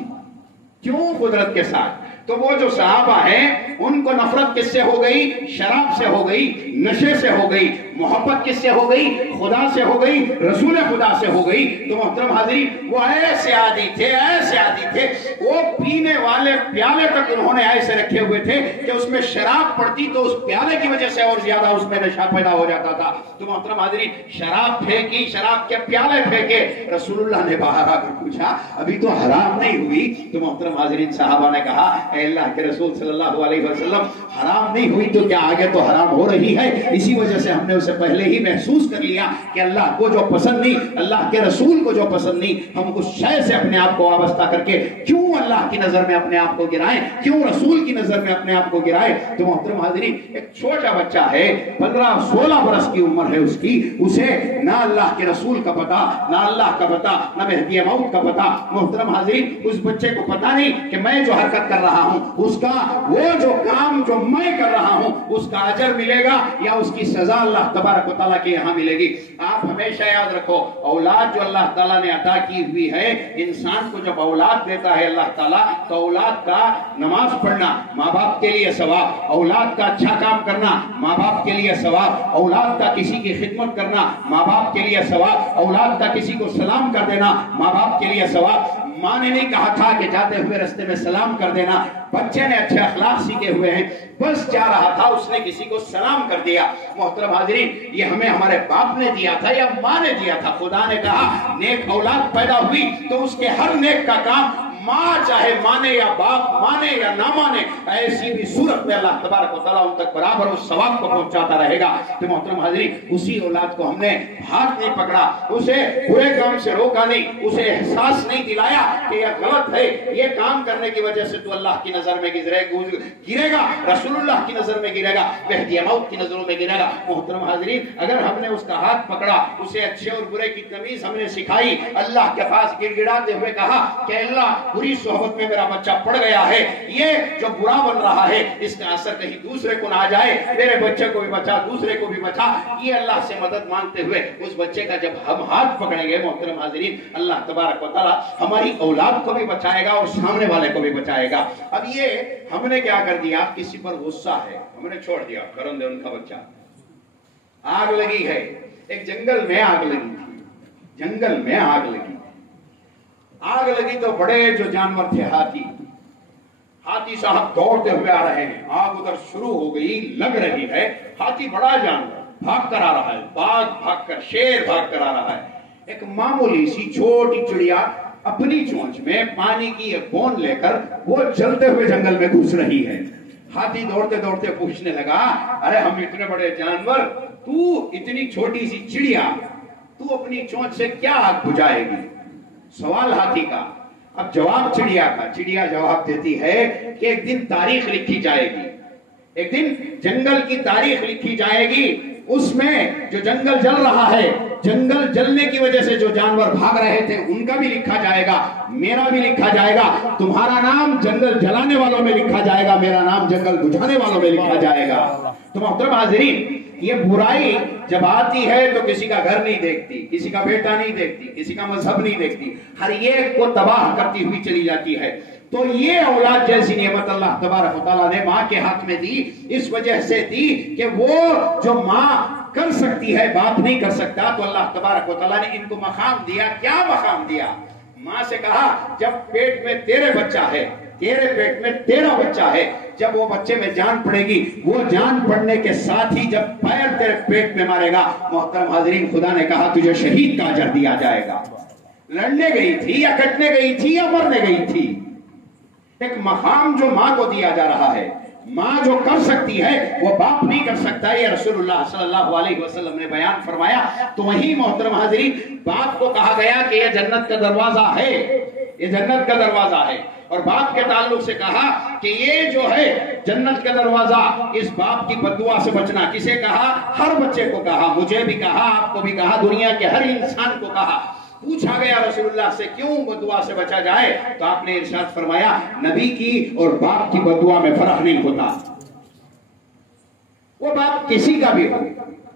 کیوں؟ قدرت کے ساتھ۔ تو وہ جو صحابہ ہیں ان کو نفرت کس سے ہو گئی؟ شراب سے ہو گئی، نشے سے ہو گئی۔ محبت کس سے ہو گئی؟ خدا سے ہو گئی، رسول خدا سے ہو گئی۔ تو محترم حاضرین وہ ایسے عادی تھے، ایسے عادی تھے، وہ پینے والے پیالے تک انہوں نے ایسے رکھے ہوئے تھے کہ اس میں شراب پڑتی تو اس پیالے کی وجہ سے اور زیادہ اس میں نشہ پیدا ہو جاتا تھا۔ تو محترم حاضرین شراب پھینکی، شراب کے پیالے پھینکے۔ رسول اللہ نے باہر آ کر پوچھا ابھی تو حرام نہیں ہوئی؟ تو محترم حاضرین صحابہ نے کہا اے اللہ کے رسول صلی اللہ علیہ وسلم حرام نہیں ہوئی تو کیا آگے تو حرام ہو رہی ہے؟ اسی وجہ سے ہم نے اسے پہلے ہی محسوس کر لیا کہ اللہ کو جو پسند نہیں، اللہ کے رسول کو جو پسند نہیں، ہم اس شے سے اپنے آپ کو وابستہ کر کے کیوں اللہ کی نظر میں اپنے آپ کو گرائیں، کیوں رسول کی نظر میں اپنے آپ کو گرائیں؟ تو محترم حاضرین ایک چھوٹا بچہ ہے، 15-16 برس کی عمر ہے اس کی، اسے نہ اللہ کے رسول کا پتہ، نہ اللہ کا پتہ، نہ مہدی موعود کا پتہ۔ محترم حاضرین اس بچے کو پتہ نہیں کہ میں جو حرکت کر رہا ہوں اس کا، وہ جو کام جو میں کر رہا ہوں اس کا اجر ملے گا یا اس کی سزا اللہ تبارک و تعالیٰ کے یہاں ملے گی۔ آپ ہمیشہ یاد رکھو اولاد جو اللہ تعالیٰ نے عطا کی ہوئی ہے، انسان کو جب اولاد دیتا ہے اللہ تعالیٰ تو اولاد کا نماز پڑھنا ماں باپ کے لیے ثواب، اولاد کا اچھا کام کرنا ماں باپ کے لیے ثواب، اولاد کا کسی کی خدمت کرنا ماں باپ کے لیے ثواب، اولاد کا کسی کو سلام کر دینا ماں باپ کے لیے ثواب۔ ماں نے نہیں کہا تھا کہ جاتے ہوئے رستے میں سلام کر دینا، بچے نے اچھے اخلاق سیکھے ہوئے ہیں، بس جا رہا تھا اس نے کسی کو سلام کر دیا۔ محترم حاضرین یہ ہمیں ہمارے باپ نے دیا تھا یا ماں نے دیا تھا؟ خدا نے کہا نیک اولاد پیدا ہوئی تو اس کے ہر نیک کا کام ماں چاہے مانے یا باپ مانے یا نہ مانے، ایسی بھی صورت میں اللہ تبارک و تعالیٰ ان تک برابر اس ثواب کو پہنچاتا رہے گا۔ تو محترم حاضرین اسی اولاد کو ہم نے ہاتھ نہیں پکڑا، اسے برے کام سے روکا نہیں، اسے احساس نہیں دلایا کہ یہ غلط ہے، یہ کام کرنے کی وجہ سے تو اللہ کی نظر میں گرے گا، رسول اللہ کی نظر میں گرے گا، مہدی موعود کی نظروں میں گرے گا۔ محترم حاضرین اگر ہم نے اس کا ہاتھ پکڑا، اسے اچھے اور برے کی تمیز ہم نے سکھائی، اللہ کے پاس گڑ گڑاتے ہوئے کہا کہ اللہ بری صحبت میں میرا بچہ پڑ گیا ہے، یہ جو برا بن رہا ہے اس کا اثر کہیں دوسرے کو نہ آ جائے، میرے بچے کو بھی بچا، دوسرے کو بھی بچا، یہ اللہ سے مدد مانگتے ہوئے اس بچے کا جب ہم ہاتھ پکڑیں گے محترم حاضرین اللہ تبارک و تعالیٰ ہماری اولاد کو بھی بچائے گا اور سامنے والے کو بھی بچائے گا۔ اب یہ ہم نے کیا کر دیا؟ کسی پر غصہ ہے ہم نے چھوڑ دیا، کرن دے ان کا بچہ، آگ لگی ہے، ایک جنگل میں آگ لگی تھی، جنگل میں آگ لگی، آگ لگی تو بڑے جو جانور تھے ہاتھی صاحب دوڑتے ہوئے آ رہے ہیں، آگ ادھر شروع ہو گئی، لگ رہی ہے، ہاتھی بڑا جانور بھاگ کر آ رہا ہے، باغ بھاگ کر، شیر بھاگ کر آ رہا ہے، ایک معمولی سی چھوٹی چڑیا اپنی چونچ میں پانی کی ایک بوند لے کر وہ چلتے ہوئے جنگل میں گھس رہی ہے۔ ہاتھی دوڑتے دوڑتے پوچھنے لگا ارے ہم اتنے بڑے جانور، تو اتنی چھوٹی سی چڑیا، تو اپنی چونچ سے کیا آگ بجھائے گی؟ سوال ہاتھی کا۔ اب جواب چڑیا کا، چڑیا جواب دیتی ہے کہ ایک دن تاریخ لکھی جائے گی، ایک دن جنگل کی تاریخ لکھی جائے گی، اس میں جو جنگل جل رہا ہے، جنگل جلنے کی وجہ سے جو جانور بھاگ رہے تھے ان کا بھی لکھا جائے گا، میرا بھی لکھا جائے گا، تمہارا نام جنگل جلانے والوں میں لکھا جائے گا، میرا نام جنگل بجھانے والوں میں لکھا جائے گا۔ تو محترم حاضرین یہ برائی جب آتی ہے تو کسی کا گھر نہیں دیکھتی، کسی کا بیٹا نہیں دیکھتی، کسی کا مذہب نہیں دیکھتی، ہر ایک کو تباہ کرتی ہوئی چلی جاتی ہے۔ تو یہ اولاد جیسی نعمت اللہ تبارک و تعالیٰ نے ماں کے ہاتھ میں دی، اس وجہ سے دی کہ وہ جو ماں کر سکتی ہے باپ نہیں کر سکتا، تو اللہ تبارک و تعالیٰ نے ان کو مقام دیا۔ کیا مقام دیا؟ ماں سے کہا جب پیٹ میں تیرے بچہ ہے، تیرے پیٹ میں تیرا بچہ ہے، جب وہ بچے میں جان پڑے گی، وہ جان پڑنے کے ساتھ ہی جب پیر تیرے پیٹ میں مارے گا، محترم حاضرین خدا نے کہا تجھے شہید کا اجر دیا جائے گا۔ लड़ने गई थी या कटने गई थी या मरने गई थी। एक मकाम जो मां को दिया जा रहा है, मां जो कर सकती है वो बाप नहीं कर सकता। ये रसूलुल्लाह सल्लल्लाहु अलैहि वसल्लम ने बयान फरमाया। तो वही मोहतरम हाज़रीन, बाप को कहा गया कि ये जन्नत का दरवाजा है, ये जन्नत का दरवाजा है। और बाप के ताल्लुक से कहा कि ये जो है जन्नत का दरवाजा, इस बाप की बददुआ से बचना। किसे कहा? हर बच्चे को कहा, मुझे भी कहा, आपको भी कहा, दुनिया के हर इंसान को कहा। पूछा गया रसूलुल्लाह से क्यों बददुआ से बचा जाए, तो आपने इरशाद फरमाया नबी की और बाप की बददुआ में फर्क नहीं होता, वो बाप किसी का भी हो।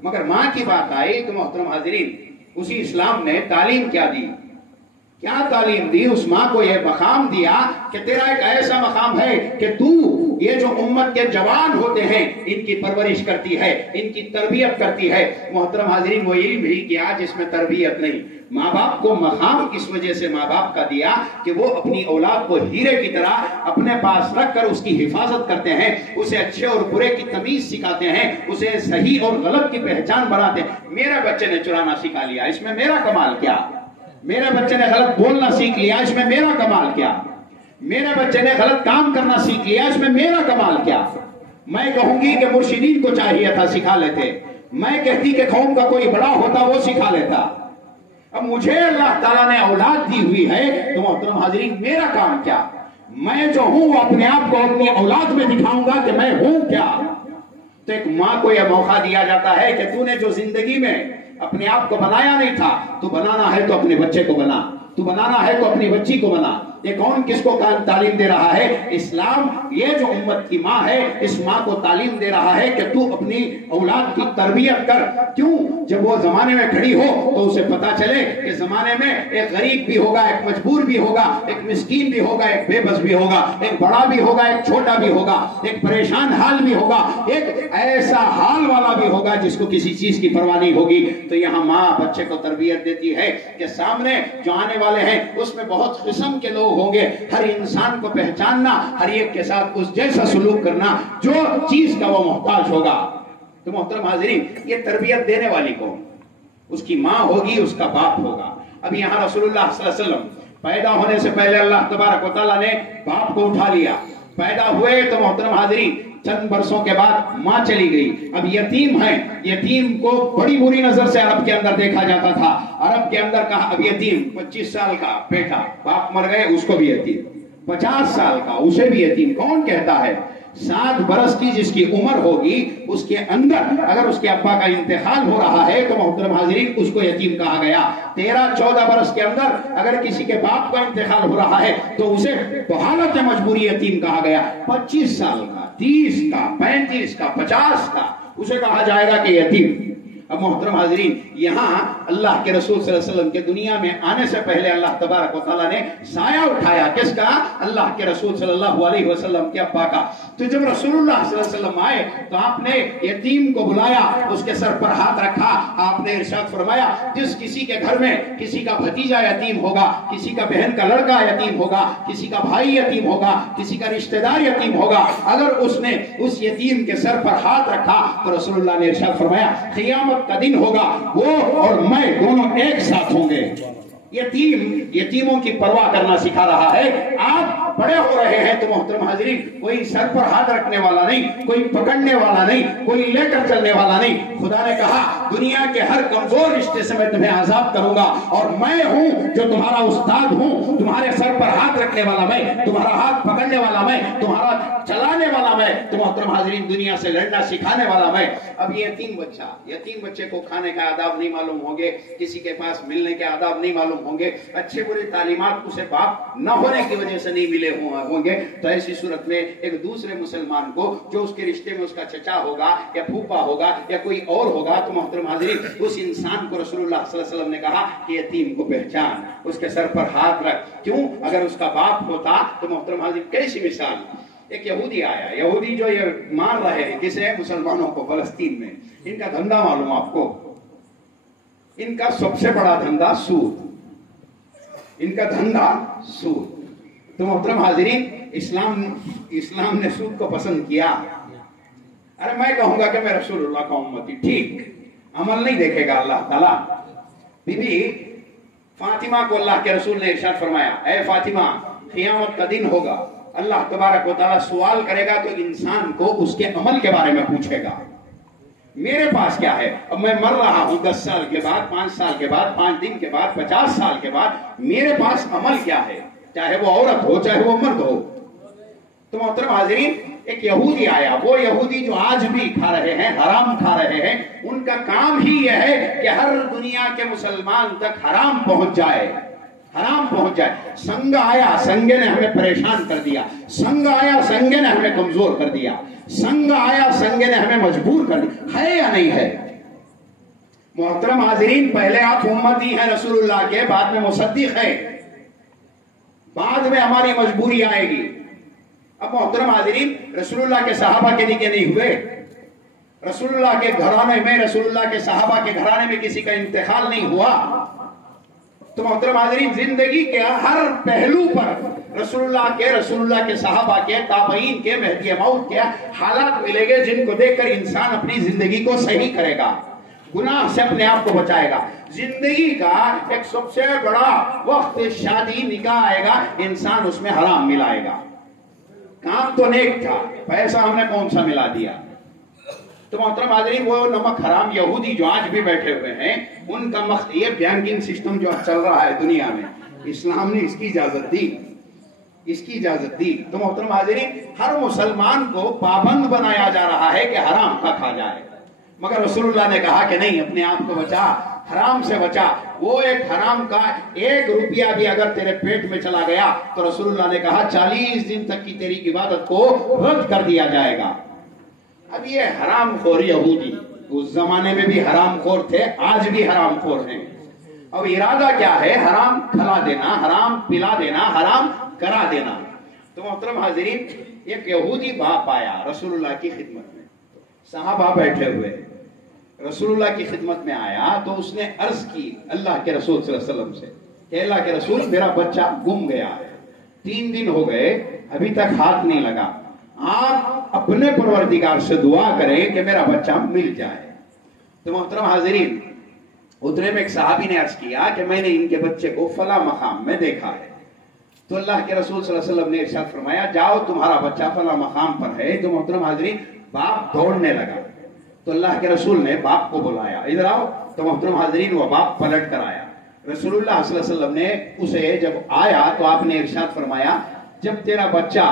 मगर मां की बात आई तो मोहतरम हाज़रीन, उसी इस्लाम ने तालीम क्या दी, क्या तालीम दी? उस मां को यह मकाम दिया कि तेरा एक ऐसा मकाम है कि तू ये जो उम्मत के जवान होते हैं इनकी परवरिश करती है, इनकी तरबियत करती है। मोहतरम हाज़रीन, वो इल्म ही किया जिसमें तरबियत नहीं। माँ बाप को मकाम इस वजह से माँ बाप का दिया कि वो अपनी औलाद को हीरे की तरह अपने पास रखकर उसकी हिफाजत करते हैं, उसे अच्छे और बुरे की तमीज सिखाते हैं, उसे सही और गलत की पहचान बनाते हैं। मेरे बच्चे ने चुराना सिखा लिया, इसमें मेरा कमाल क्या? मेरे बच्चे ने गलत बोलना सीख लिया, इसमें मेरा कमाल क्या? मेरे बच्चे ने गलत काम करना सीख लिया, इसमें मेरा कमाल क्या? मैं कहूंगी कि मुर्शिदीन को चाहिए था सिखा लेते, मैं कहती कि कौम का कोई बड़ा होता वो सिखा लेता। अब मुझे अल्लाह ताला ने औलाद दी हुई है तो मोहतरम हाज़रीन, मेरा काम क्या? मैं जो हूं वो अपने आप को अपनी औलाद में दिखाऊंगा कि मैं हूं क्या। तो एक मां को यह मौका दिया जाता है कि तूने जो जिंदगी में अपने आप को बनाया नहीं था, तू बनाना है तो अपने बच्चे को बना, तू बनाना है तो अपनी बच्ची को बना। ये कौन किसको तालीम दे रहा है? इस्लाम। ये जो उम्मत की माँ है, इस माँ को तालीम दे रहा है कि तू अपनी औलाद की तरबियत कर। क्यों? जब वो जमाने में खड़ी हो तो उसे पता चले कि जमाने में एक गरीब भी होगा, एक मजबूर भी होगा, एक मिस्कीन भी होगा, एक बेबस भी होगा, एक बड़ा भी होगा, एक छोटा भी होगा, एक परेशान हाल भी होगा, एक ऐसा हाल वाला भी होगा जिसको किसी चीज की परवाह नहीं होगी। तो यहाँ माँ बच्चे को तरबियत देती है कि सामने जो आने वाले हैं उसमें बहुत किस्म के लोग होंगे, हर इंसान को पहचानना, हर एक के साथ उस जैसा सलूक करना जो चीज का वो मोहताज होगा। तो मोहतरम हाज़रीन, ये तरबियत देने वाली कौन? उसकी माँ होगी, उसका बाप होगा। अब यहाँ रसूलुल्लाह सल्लल्लाहु अलैहि वसल्लम पैदा होने से पहले अल्लाह तबारक व तआला ने बाप को उठा लिया। पैदा हुए तो मोहतरम हाज़रीन चंद बरसों के बाद माँ चली गई। अब यतीम है, यतीम को बड़ी बुरी नजर से अरब के अंदर देखा जाता था। अरब के अंदर कहा अब यतीम 25 साल का बेटा, बाप मर गए उसको भी यतीम, 50 साल का उसे भी यतीम। कौन कहता है 7 बरस की जिसकी उम्र होगी उसके अंदर अगर उसके अब्बा का इंतकाल हो रहा है तो मोहतरम हाज़रीन उसको यतीम कहा गया। 13-14 बरस के अंदर अगर किसी के बाप का इंतकाल हो रहा है तो उसे बहालत मजबूरी यतीम कहा गया। 25 साल का, 30 का, 35 का, 50 का, उसे कहा जाएगा कि यतीम। अब मोहतरम हाज़रीन, यहाँ अल्लाह के रसूल सल्लल्लाहु अलैहि वसल्लम के दुनिया में आने से पहले अल्लाह तबारक व तआला ने साया उठाया। किसका? अल्लाह के रसूल सल्लल्लाहु अलैहि वसल्लम के अब्बा का। तो जब रसूलुल्लाह सल्लल्लाहु अलैहि वसल्लम आए तो आपने यतीम को बुलाया, उसके सर पर हाथ रखा, आपने इरशाद फरमाया जिस किसी के घर में किसी का भतीजा यतीम होगा, किसी का बहन का लड़का यतीम होगा, किसी का भाई यतीम होगा, किसी का रिश्तेदार यतीम होगा, अगर उसने उस यतीम के सर पर हाथ रखा तो रसूलुल्लाह ने इरशाद फरमाया क़यामत का दिन होगा, वो और मैं दोनों एक साथ होंगे। यतीमों की परवाह करना सिखा रहा है। आप बड़े हो रहे हैं तो मोहतरम हाज़रीन कोई सर पर हाथ रखने वाला नहीं, कोई पकड़ने वाला नहीं, कोई लेकर चलने वाला नहीं। खुदा ने कहा दुनिया के हर कमजोर रिश्ते से मैं तुम्हें आजाद करूंगा और मैं हूं जो तुम्हारा उस्ताद हूं, तुम्हारे सर पर हाथ रखने वाला मैं, तुम्हारा हाथ पकड़ने वाला मैं, तुम्हारा चलाने वाला मैं, तो मोहतरम हाज़रीन दुनिया से लड़ना सिखाने वाला मैं। अब ये यतीम बच्चे को खाने का आदाब नहीं मालूम होंगे, किसी के पास मिलने के आदाब नहीं मालूम होंगे, अच्छे बुरे तालीमात उसे बाप न होने की वजह से नहीं मिले होंगे, तो ऐसी सूरत में एक दूसरे मुसलमान को जो उसके रिश्ते में उसका चचा होगा या फूफा होगा या कोई और होगा, तो मोहतरम हाज़रीन उस इंसान को रसूलुल्लाह सल्लल्लाहु अलैहि वसल्लम ने कहा कि यतीम को पहचान, उसके सर पर हाथ रख। क्यों? अगर उसका बाप होता तो मोहतरम हाज़रीन कैसी मिसाल। एक यहूदी आया, यहूदी जो ये मार रहे हैं किसे? मुसलमानों को फलस्तीन में। इनका धंधा मालूम आपको? इनका सबसे बड़ा धंधा सूद, इनका धंधा सूद। तो मोहतरम हाज़रीन इस्लाम ने सूद को पसंद किया। अरे मैं कहूंगा कि मैं रसूलुल्लाह का उम्मती, ठीक, अमल नहीं देखेगा अल्लाह ताला। बीबी فاطمہ کو اللہ کے رسول نے ارشاد فرمایا، اے فاطمہ، قیامت کا دن ہوگا، اللہ تبارک و تعالیٰ سوال کرے گا تو انسان کو اس کے عمل کے بارے میں پوچھے گا۔ میرے پاس کیا ہے؟ اب میں مر رہا ہوں 10 سال کے بعد، 5 سال کے بعد، 5 دن کے بعد، 50 سال کے بعد، میرے پاس عمل کیا ہے؟ چاہے وہ عورت ہو، چاہے وہ مرد ہو۔ تو محترم حاضرین، ایک یہودی آیا، وہ یہودی جو آج بھی کھا رہے ہیں، حرام کھا رہے ہیں، ان کا کام ہی یہ ہے کہ ہر دنیا کے مسلمان تک حرام پہنچ جائے، حرام پہنچ جائے۔ سنگ آیا، سنگے نے ہمیں پریشان کر دیا، سنگ آیا، سنگے نے ہمیں کمزور کر دیا، سنگ آیا، سنگے نے ہمیں مجبور کر دیا، ہے یا نہیں ہے؟ محترم حاضرین، پہلے آپ امتی ہیں رسول اللہ کے، بعد میں مصدق ہے، بعد میں ہماری مجبوری آئے گی۔ اب محترم حاضرین، رسول اللہ کے صحابہ کے نکاح نہیں ہوئے، رسول اللہ کے گھرانے میں، رسول اللہ کے صحابہ کے گھرانے میں کسی کا انتقال نہیں ہوا۔ تو محترم حاضرین، زندگی کے ہر پہلو پر رسول اللہ کے صحابہ کے، تابعین کے، مہدی موعود کے حالات ملے گے جن کو دیکھ کر انسان اپنی زندگی کو صحیح کرے گا، گناہ سے اپنے آپ کو بچائے گا۔ زندگی کا ایک سب سے بڑا وقت شادی، نکاح آئے گا، انسان اس میں حرام ملائے گا۔ کام تو نیک تھا، پیسہ ہم نے کون سا ملا دیا؟ تو محترم حاضرین، وہ نمک حرام یہودی جو آج بھی بیٹھے ہوئے ہیں، ان کا یہ بینکنگ سسٹم جو چل رہا ہے دنیا میں، اسلام نے اس کی اجازت دی، اس کی اجازت دی۔ تو محترم حاضرین، ہر مسلمان کو پابند بنایا جا رہا ہے کہ حرام کا کھا جائے، مگر رسول اللہ نے کہا کہ نہیں، اپنے آپ کو بچا، حرام سے بچا۔ وہ ایک حرام کا 1 روپیہ بھی اگر تیرے پیٹ میں چلا گیا تو رسول اللہ نے کہا 40 دن تک کی تیری عبادت کو رد کر دیا جائے گا۔ اب یہ حرام خور یہودی اس زمانے میں بھی حرام خور تھے، آج بھی حرام خور ہیں۔ اب ارادہ کیا ہے؟ حرام کھلا دینا، حرام پلا دینا، حرام کرا دینا۔ تو محترم حاضرین، ایک یہودی باپ آیا رسول اللہ کی خدمت میں، صحابہ بیٹھے ہوئے، رسول اللہ کی خدمت میں آیا تو اس نے عرض کی اللہ کے رسول صلی اللہ علیہ وسلم سے کہ اللہ کے رسول، میرا بچہ گم گیا ہے، 3 دن ہو گئے، ابھی تک ہاتھ نہیں لگا، آپ اپنے پروردگار سے دعا کریں کہ میرا بچہ مل جائے۔ تو محترم حاضرین، اتنے میں ایک صحابی نے عرض کیا کہ میں نے ان کے بچے کو فلاں مقام میں دیکھا ہے۔ تو اللہ کے رسول صلی اللہ علیہ وسلم نے ارشاد فرمایا، جاؤ تمہارا بچہ فلاں مقام پر ہے۔ تو محترم حاضرین، باپ دوڑنے لگا، تو اللہ کے رسول نے باپ کو بلایا، ادھر آؤ۔ تو محترم حاضرین، وہ باپ پلٹ کر آیا، رسول اللہ صلی اللہ علیہ وسلم نے اسے جب آیا تو آپ نے ارشاد فرمایا، جب تیرا بچہ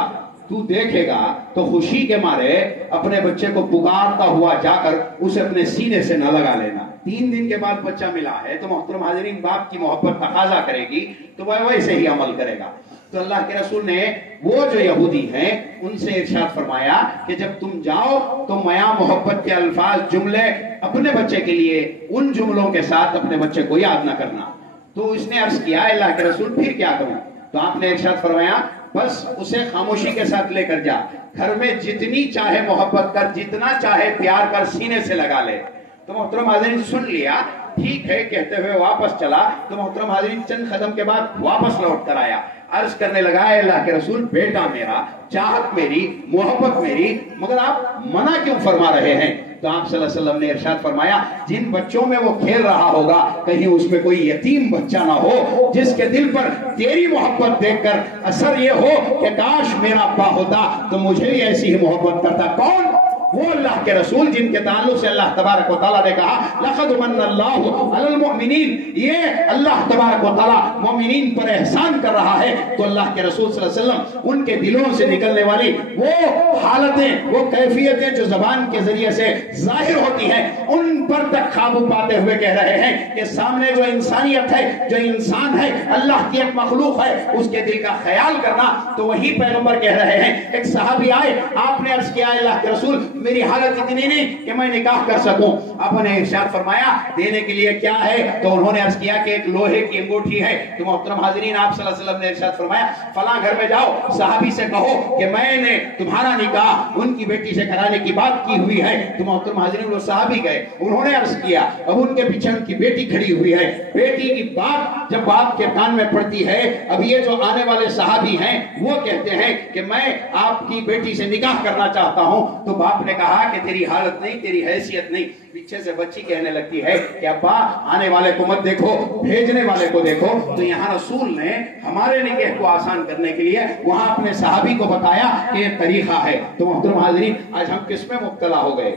تو دیکھے گا تو خوشی کے مارے اپنے بچے کو پکارتا ہوا جا کر اسے اپنے سینے سے نہ لگا لینا۔ 3 دن کے بعد بچہ ملا ہے تو محترم حاضرین، باپ کی محبت تقاضا کرے گی تو وہ ویسے ہی عمل کرے گا۔ تو اللہ کے رسول نے وہ جو یہودی ہیں ان سے ارشاد فرمایا کہ جب تم جاؤ تو میاں محبت کے الفاظ، جملے اپنے بچے کے لیے ان جملوں کے ساتھ اپنے بچے کو یاد نہ کرنا۔ تو اس نے عرض کیا، اللہ کے رسول پھر کیا کروں؟ تو آپ نے ارشاد فرمایا، بس اسے خاموشی کے ساتھ لے کر جا، گھر میں جتنی چاہے محبت کر، جتنا چاہے پیار کر، سینے سے لگا لے۔ تو محترم حاضرین، سن لیا، ٹھیک ہے کہتے ہوئے واپس چلا۔ تو محترم حاضرین، چند قدم کے بعد واپس لوٹ کر آیا، عرض کرنے لگا، اے اللہ کے رسول، بیٹا میرا، چاہت میری، محبت میری، مگر آپ منع کیوں فرما رہے ہیں؟ تو آپ صلی اللہ علیہ وسلم نے ارشاد فرمایا، جن بچوں میں وہ کھیل رہا ہوگا کہیں اس میں کوئی یتیم بچہ نہ ہو جس کے دل پر تیری محبت دیکھ کر اثر یہ ہو کہ کاش میرا ابا ہوتا تو مجھے بھی ایسی ہی محبت کرتا۔ کون؟ وہ اللہ کے رسول جن کے تعلق سے اللہ تبارک و تعالیٰ نے کہا، لَقَدْ مَنَّ اللَّهُ عَلَى الْمُؤْمِنِينَ، یہ اللہ تبارک و تعالیٰ مومنین پر احسان کر رہا ہے۔ تو اللہ کے رسول صلی اللہ علیہ وسلم ان کے دلوں سے نکلنے والی وہ حالتیں، وہ کیفیتیں جو زبان کے ذریعے سے ظاہر ہوتی ہیں، ان پر تک قابو پاتے ہوئے کہہ رہے ہیں کہ سامنے جو انسانیت ہے، جو انسان ہے، اللہ کی ایک مخلوق ہے، اس کے دل کا خیال کرنا۔ تو وہی پیغمبر کہہ رہے ہیں، ایک صحابی آئے، آپ نے عرض کیا، اللہ کے رسول، میری حالت اتنی نہیں کہ میں نکاح کر سکوں۔ آپ نے ارشاد فرمایا، دینے کے لیے کیا ہے؟ تو انہوں نے عرض کیا کہ ایک لوہے کی انگوٹھی ہے۔ تو محترم حاضرین، آپ صلی اللہ علیہ وسلم نے ارشاد فرمایا، فلاں گھر میں جاؤ، صحابی سے کہو کہ میں نے تمہارا نکاح ان کی بیٹی سے کرانے کی بات کی ہوئی ہے۔ تو محترم حاضرین، وہ صحابی گئے، انہوں نے عرض کیا، اب ان کے پیچھے ان کی بیٹی کھڑی ہوئی ہے، بیٹی کی بات جب باپ کے کان میں پڑتی ہے، اب یہ جو آنے والے صحابی ہیں وہ کہتے ہیں کہ میں آپ کی بیٹی سے نکاح کرنا چاہتا ہوں، تو باپ نے کہا کہ تیری حالت نہیں، تیری حیثیت نہیں۔ پیچھے سے بچی کہنے لگتی ہے کہ ابا آنے والے کو مت دیکھو، بھیجنے والے کو دیکھو۔ تو یہاں رسول نے ہمارے نکاح کو آسان کرنے کے لیے وہاں اپنے صحابی کو بتایا کہ یہ طریقہ ہے۔ تو محترم حاضرین، آج ہم کس میں مبتلا ہو گئے؟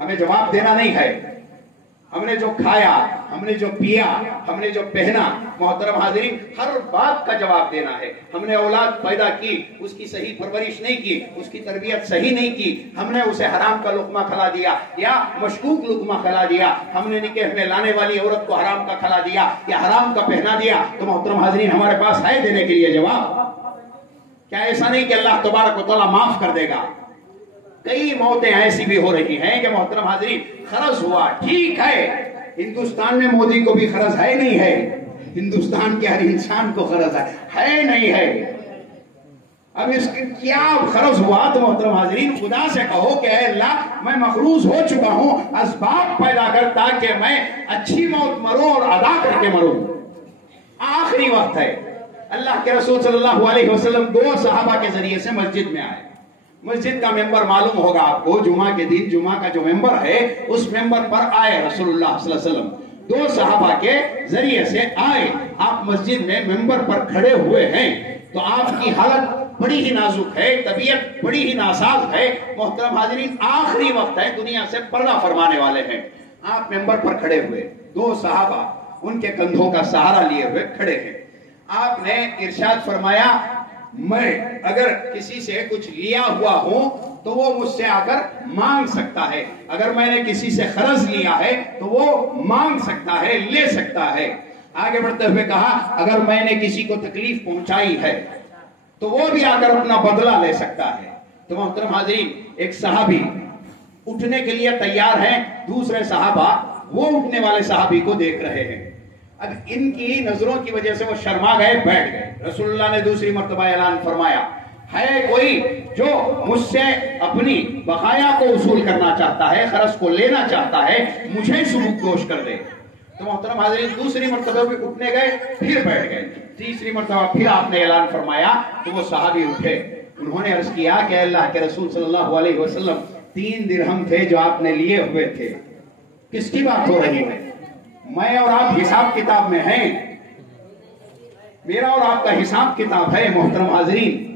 ہمیں جواب دینا نہیں ہے، ہم نے جو کھایا، ہم نے جو پیا، ہم نے جو پہنا، محترم حاضرین ہر بات کا جواب دینا ہے۔ ہم نے اولاد پیدا کی، اس کی صحیح پرورش نہیں کی، اس کی تربیت صحیح نہیں کی، ہم نے اسے حرام کا لقمہ کھلا دیا یا مشکوک لقمہ کھلا دیا، ہم نے نکاح میں لانے والی عورت کو حرام کا کھلا دیا یا حرام کا پہنا دیا، تو محترم حاضرین ہمارے پاس ہے دینے کے لیے جواب؟ کیا ایسا نہیں کہ اللہ تبارک و تعالیٰ معاف کر دے گا؟ کئی موتیں ایسی بھی ہو رہی ہیں کہ محترم حاضرین قرض ہوا، ٹھیک ہے ہندوستان میں مودی کو بھی قرض ہے نہیں ہے، ہندوستان کے ہر انسان کو قرض ہے نہیں ہے، اب اس کے کیا قرض ہوا؟ تو محترم حاضرین خدا سے کہو کہ اے اللہ میں مقروض ہو چکا ہوں، اسباب پیدا کر تاکہ میں اچھی موت مروں اور ادا کر کے مروں۔ آخری وقت ہے، اللہ کے رسول صلی اللہ علیہ وسلم 2 صحابہ کے ذریعے سے مسجد میں آئے۔ مسجد کا ممبر معلوم ہوگا آپ کو، جمعہ کے دن جمعہ کا جو ممبر ہے اس ممبر پر آئے رسول اللہ صلی اللہ علیہ وسلم، 2 صحابہ کے ذریعے سے آئے، آپ مسجد میں ممبر پر کھڑے ہوئے ہیں، تو آپ کی حالت بڑی ہی نازک ہے، طبیعت بڑی ہی ناساز ہے، محترم حاضرین آخری وقت ہے، دنیا سے پردہ فرمانے والے ہیں، آپ ممبر پر کھڑے ہوئے، 2 صحابہ ان کے کندھوں کا سہارا لیے ہوئے کھڑے ہیں، آپ نے ارشاد فرمایا میں اگر کسی سے کچھ لیا ہوا ہوں تو وہ مجھ سے آ کر مانگ سکتا ہے، اگر میں نے کسی سے قرض لیا ہے تو وہ مانگ سکتا ہے، لے سکتا ہے۔ آگے بڑھتے ہوئے کہا اگر میں نے کسی کو تکلیف پہنچائی ہے تو وہ بھی آ کر اپنا بدلہ لے سکتا ہے۔ تو محترم حاضرین ایک صحابی اٹھنے کے لیے تیار ہیں، دوسرے صحابہ وہ اٹھنے والے صحابی کو دیکھ رہے ہیں، اب ان کی نظروں کی وجہ سے وہ شرما گئے، بیٹھ گئے۔ رسول اللہ نے دوسری مرتبہ اعلان فرمایا ہے کوئی جو مجھ سے اپنی بقایا کو وصول کرنا چاہتا ہے، قرض کو لینا چاہتا ہے، مجھے سبک دوش کر دے۔ تو محترم حاضرین دوسری مرتبہ بھی اٹھنے گئے، پھر بیٹھ گئے، تیسری مرتبہ پھر آپ نے اعلان فرمایا تو وہ صحابی اٹھے، انہوں نے عرض کیا کہ اللہ کے رسول صلی اللہ علیہ وسلم 3 درہم تھے جو آپ نے لیے ہوئے تھے، کس کی بات ہو رہی ہے؟ میں اور آپ حساب کتاب میں ہیں، میرا اور آپ کا حساب کتاب ہے محترم حاضرین۔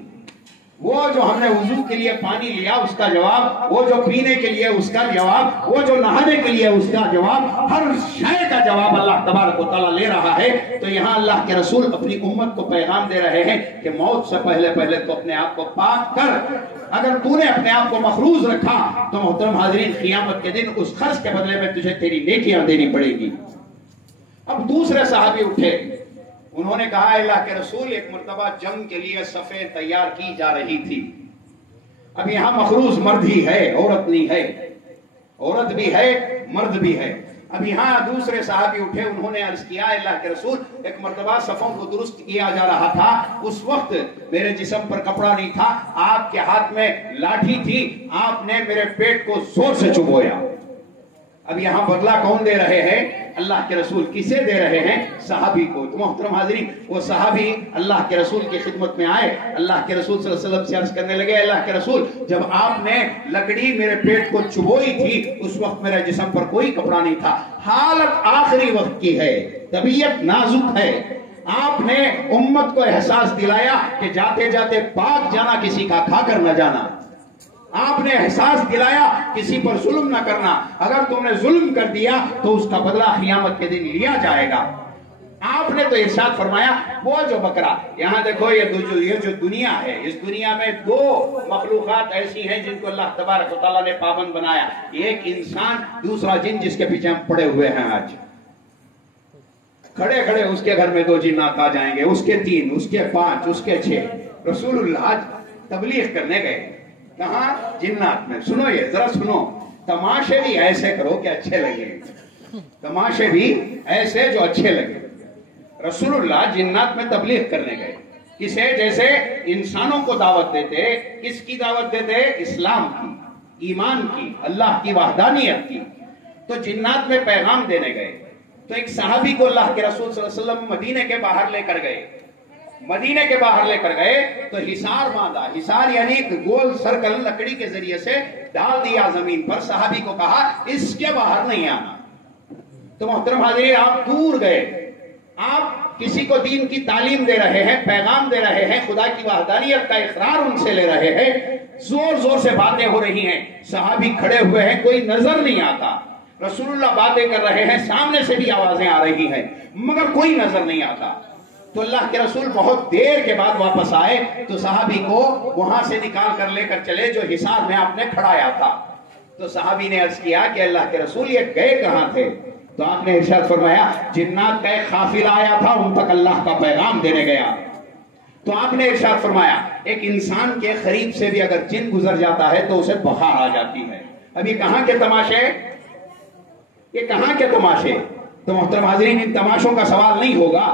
وہ جو ہم نے وضو کے لیے پانی لیا اس کا جواب، وہ جو پینے کے لیے اس کا جواب، وہ جو نہانے کے لیے اس کا جواب، ہر شے کا جواب اللہ تبارک و تعالیٰ لے رہا ہے۔ تو یہاں اللہ کے رسول اپنی امت کو پیغام دے رہے ہیں کہ موت سے پہلے تو اپنے آپ کو پاک کر، اگر تو نے اپنے آپ کو مخروض رکھا تو محترم حاضرین قیامت کے دن اس قرض کے بدلے میں تجھے تیری نیکیاں دینی پڑے گی۔ اب دوسرے صحابی اٹھے، انہوں نے کہا اللہ کے رسول ایک مرتبہ جنگ کے لیے صفیں تیار کی جا رہی تھی، اب یہاں مخروض مرد ہی ہے، عورت نہیں ہے، عورت بھی ہے مرد بھی ہے۔ اب یہاں دوسرے صحابی اٹھے، انہوں نے عرض کیا اللہ کے رسول ایک مرتبہ صفوں کو درست کیا جا رہا تھا، اس وقت میرے جسم پر کپڑا نہیں تھا، آپ کے ہاتھ میں لاٹھی تھی، آپ نے میرے پیٹ کو زور سے چبویا۔ اب یہاں بدلہ کون دے رہے ہیں؟ اللہ کے رسول کسے دے رہے ہیں؟ صحابی کو۔ تو محترم حاضرین وہ صحابی اللہ کے رسول کی خدمت میں آئے، اللہ کے رسول صلی اللہ علیہ وسلم سے عرض کرنے لگے اللہ کے رسول جب آپ نے لکڑی میرے پیٹ کو چبوئی تھی اس وقت میرے جسم پر کوئی کپڑا نہیں تھا، حالت آخری وقت کی ہے، طبیعت نازک ہے، آپ نے امت کو احساس دلایا کہ جاتے جاتے پاک جانا کسی کا کھا کر نہ جانا، آپ نے احساس دلایا کسی پر ظلم نہ کرنا، اگر تم نے ظلم کر دیا تو اس کا بدلہ قیامت کے دن لیا جائے گا۔ آپ نے تو ارشاد فرمایا وہ جو بکرا، یہاں دیکھو یہ جو دنیا ہے، اس دنیا میں 2 مخلوقات ایسی ہیں جن کو اللہ تبارک و تعالیٰ نے پابند بنایا، ایک انسان، دوسرا جن جس کے پیچھے ہم پڑے ہوئے ہیں، آج کھڑے کھڑے اس کے گھر میں 2 جنات آ جائیں گے، اس کے 3، اس کے 5، اس کے 6۔ رسول اللہ تبلیغ کرنے گئے، کہاں؟ جنات میں۔ سنو یہ ذرا سنو، تماشے بھی ایسے کرو کہ اچھے لگے، تماشے بھی ایسے جو اچھے لگے۔ رسول اللہ جنات میں تبلیغ کرنے گئے، کسے؟ جیسے انسانوں کو دعوت دیتے، کس کی دعوت دیتے؟ اسلام کی، ایمان کی، اللہ کی وحدانیت کی۔ تو جنات میں پیغام دینے گئے، تو ایک صحابی کو اللہ کے رسول صلی اللہ علیہ وسلم مدینے کے باہر لے کر گئے، مدینے کے باہر لے کر گئے تو حصار باندھا، حصار یعنی گول سرکل لکڑی کے ذریعے سے ڈال دیا زمین پر، صحابی کو کہا اس کے باہر نہیں آنا۔ تو محترم حاضرین، آپ دور گئے، آپ کسی کو دین کی تعلیم دے رہے ہیں، پیغام دے رہے ہیں، خدا کی وحدانیت کا اقرار ان سے لے رہے ہیں، زور زور سے باتیں ہو رہی ہیں، صحابی کھڑے ہوئے ہیں، کوئی نظر نہیں آتا، رسول اللہ باتیں کر رہے ہیں، سامنے سے بھی آوازیں آ رہی ہیں مگر کوئی نظر نہیں آتا۔ تو اللہ کے رسول بہت دیر کے بعد واپس آئے تو صحابی کو وہاں سے نکال کر لے کر چلے جو حصار میں آپ نے کھڑایا تھا۔ تو صحابی نے عرض کیا کہ اللہ کے رسول یہ گئے کہاں تھے؟ تو آپ نے ارشاد فرمایا جنات کا ایک قافلہ آیا تھا، ان تک اللہ کا پیغام دینے گیا۔ تو آپ نے ارشاد فرمایا ایک انسان کے قریب سے بھی اگر جن گزر جاتا ہے تو اسے بخار آ جاتی ہے۔ اب یہ کہاں کے تماشے، یہ کہاں کے تماشے؟ تو محترم حاضرین، ان تماشوں کا سوال نہیں ہوگا۔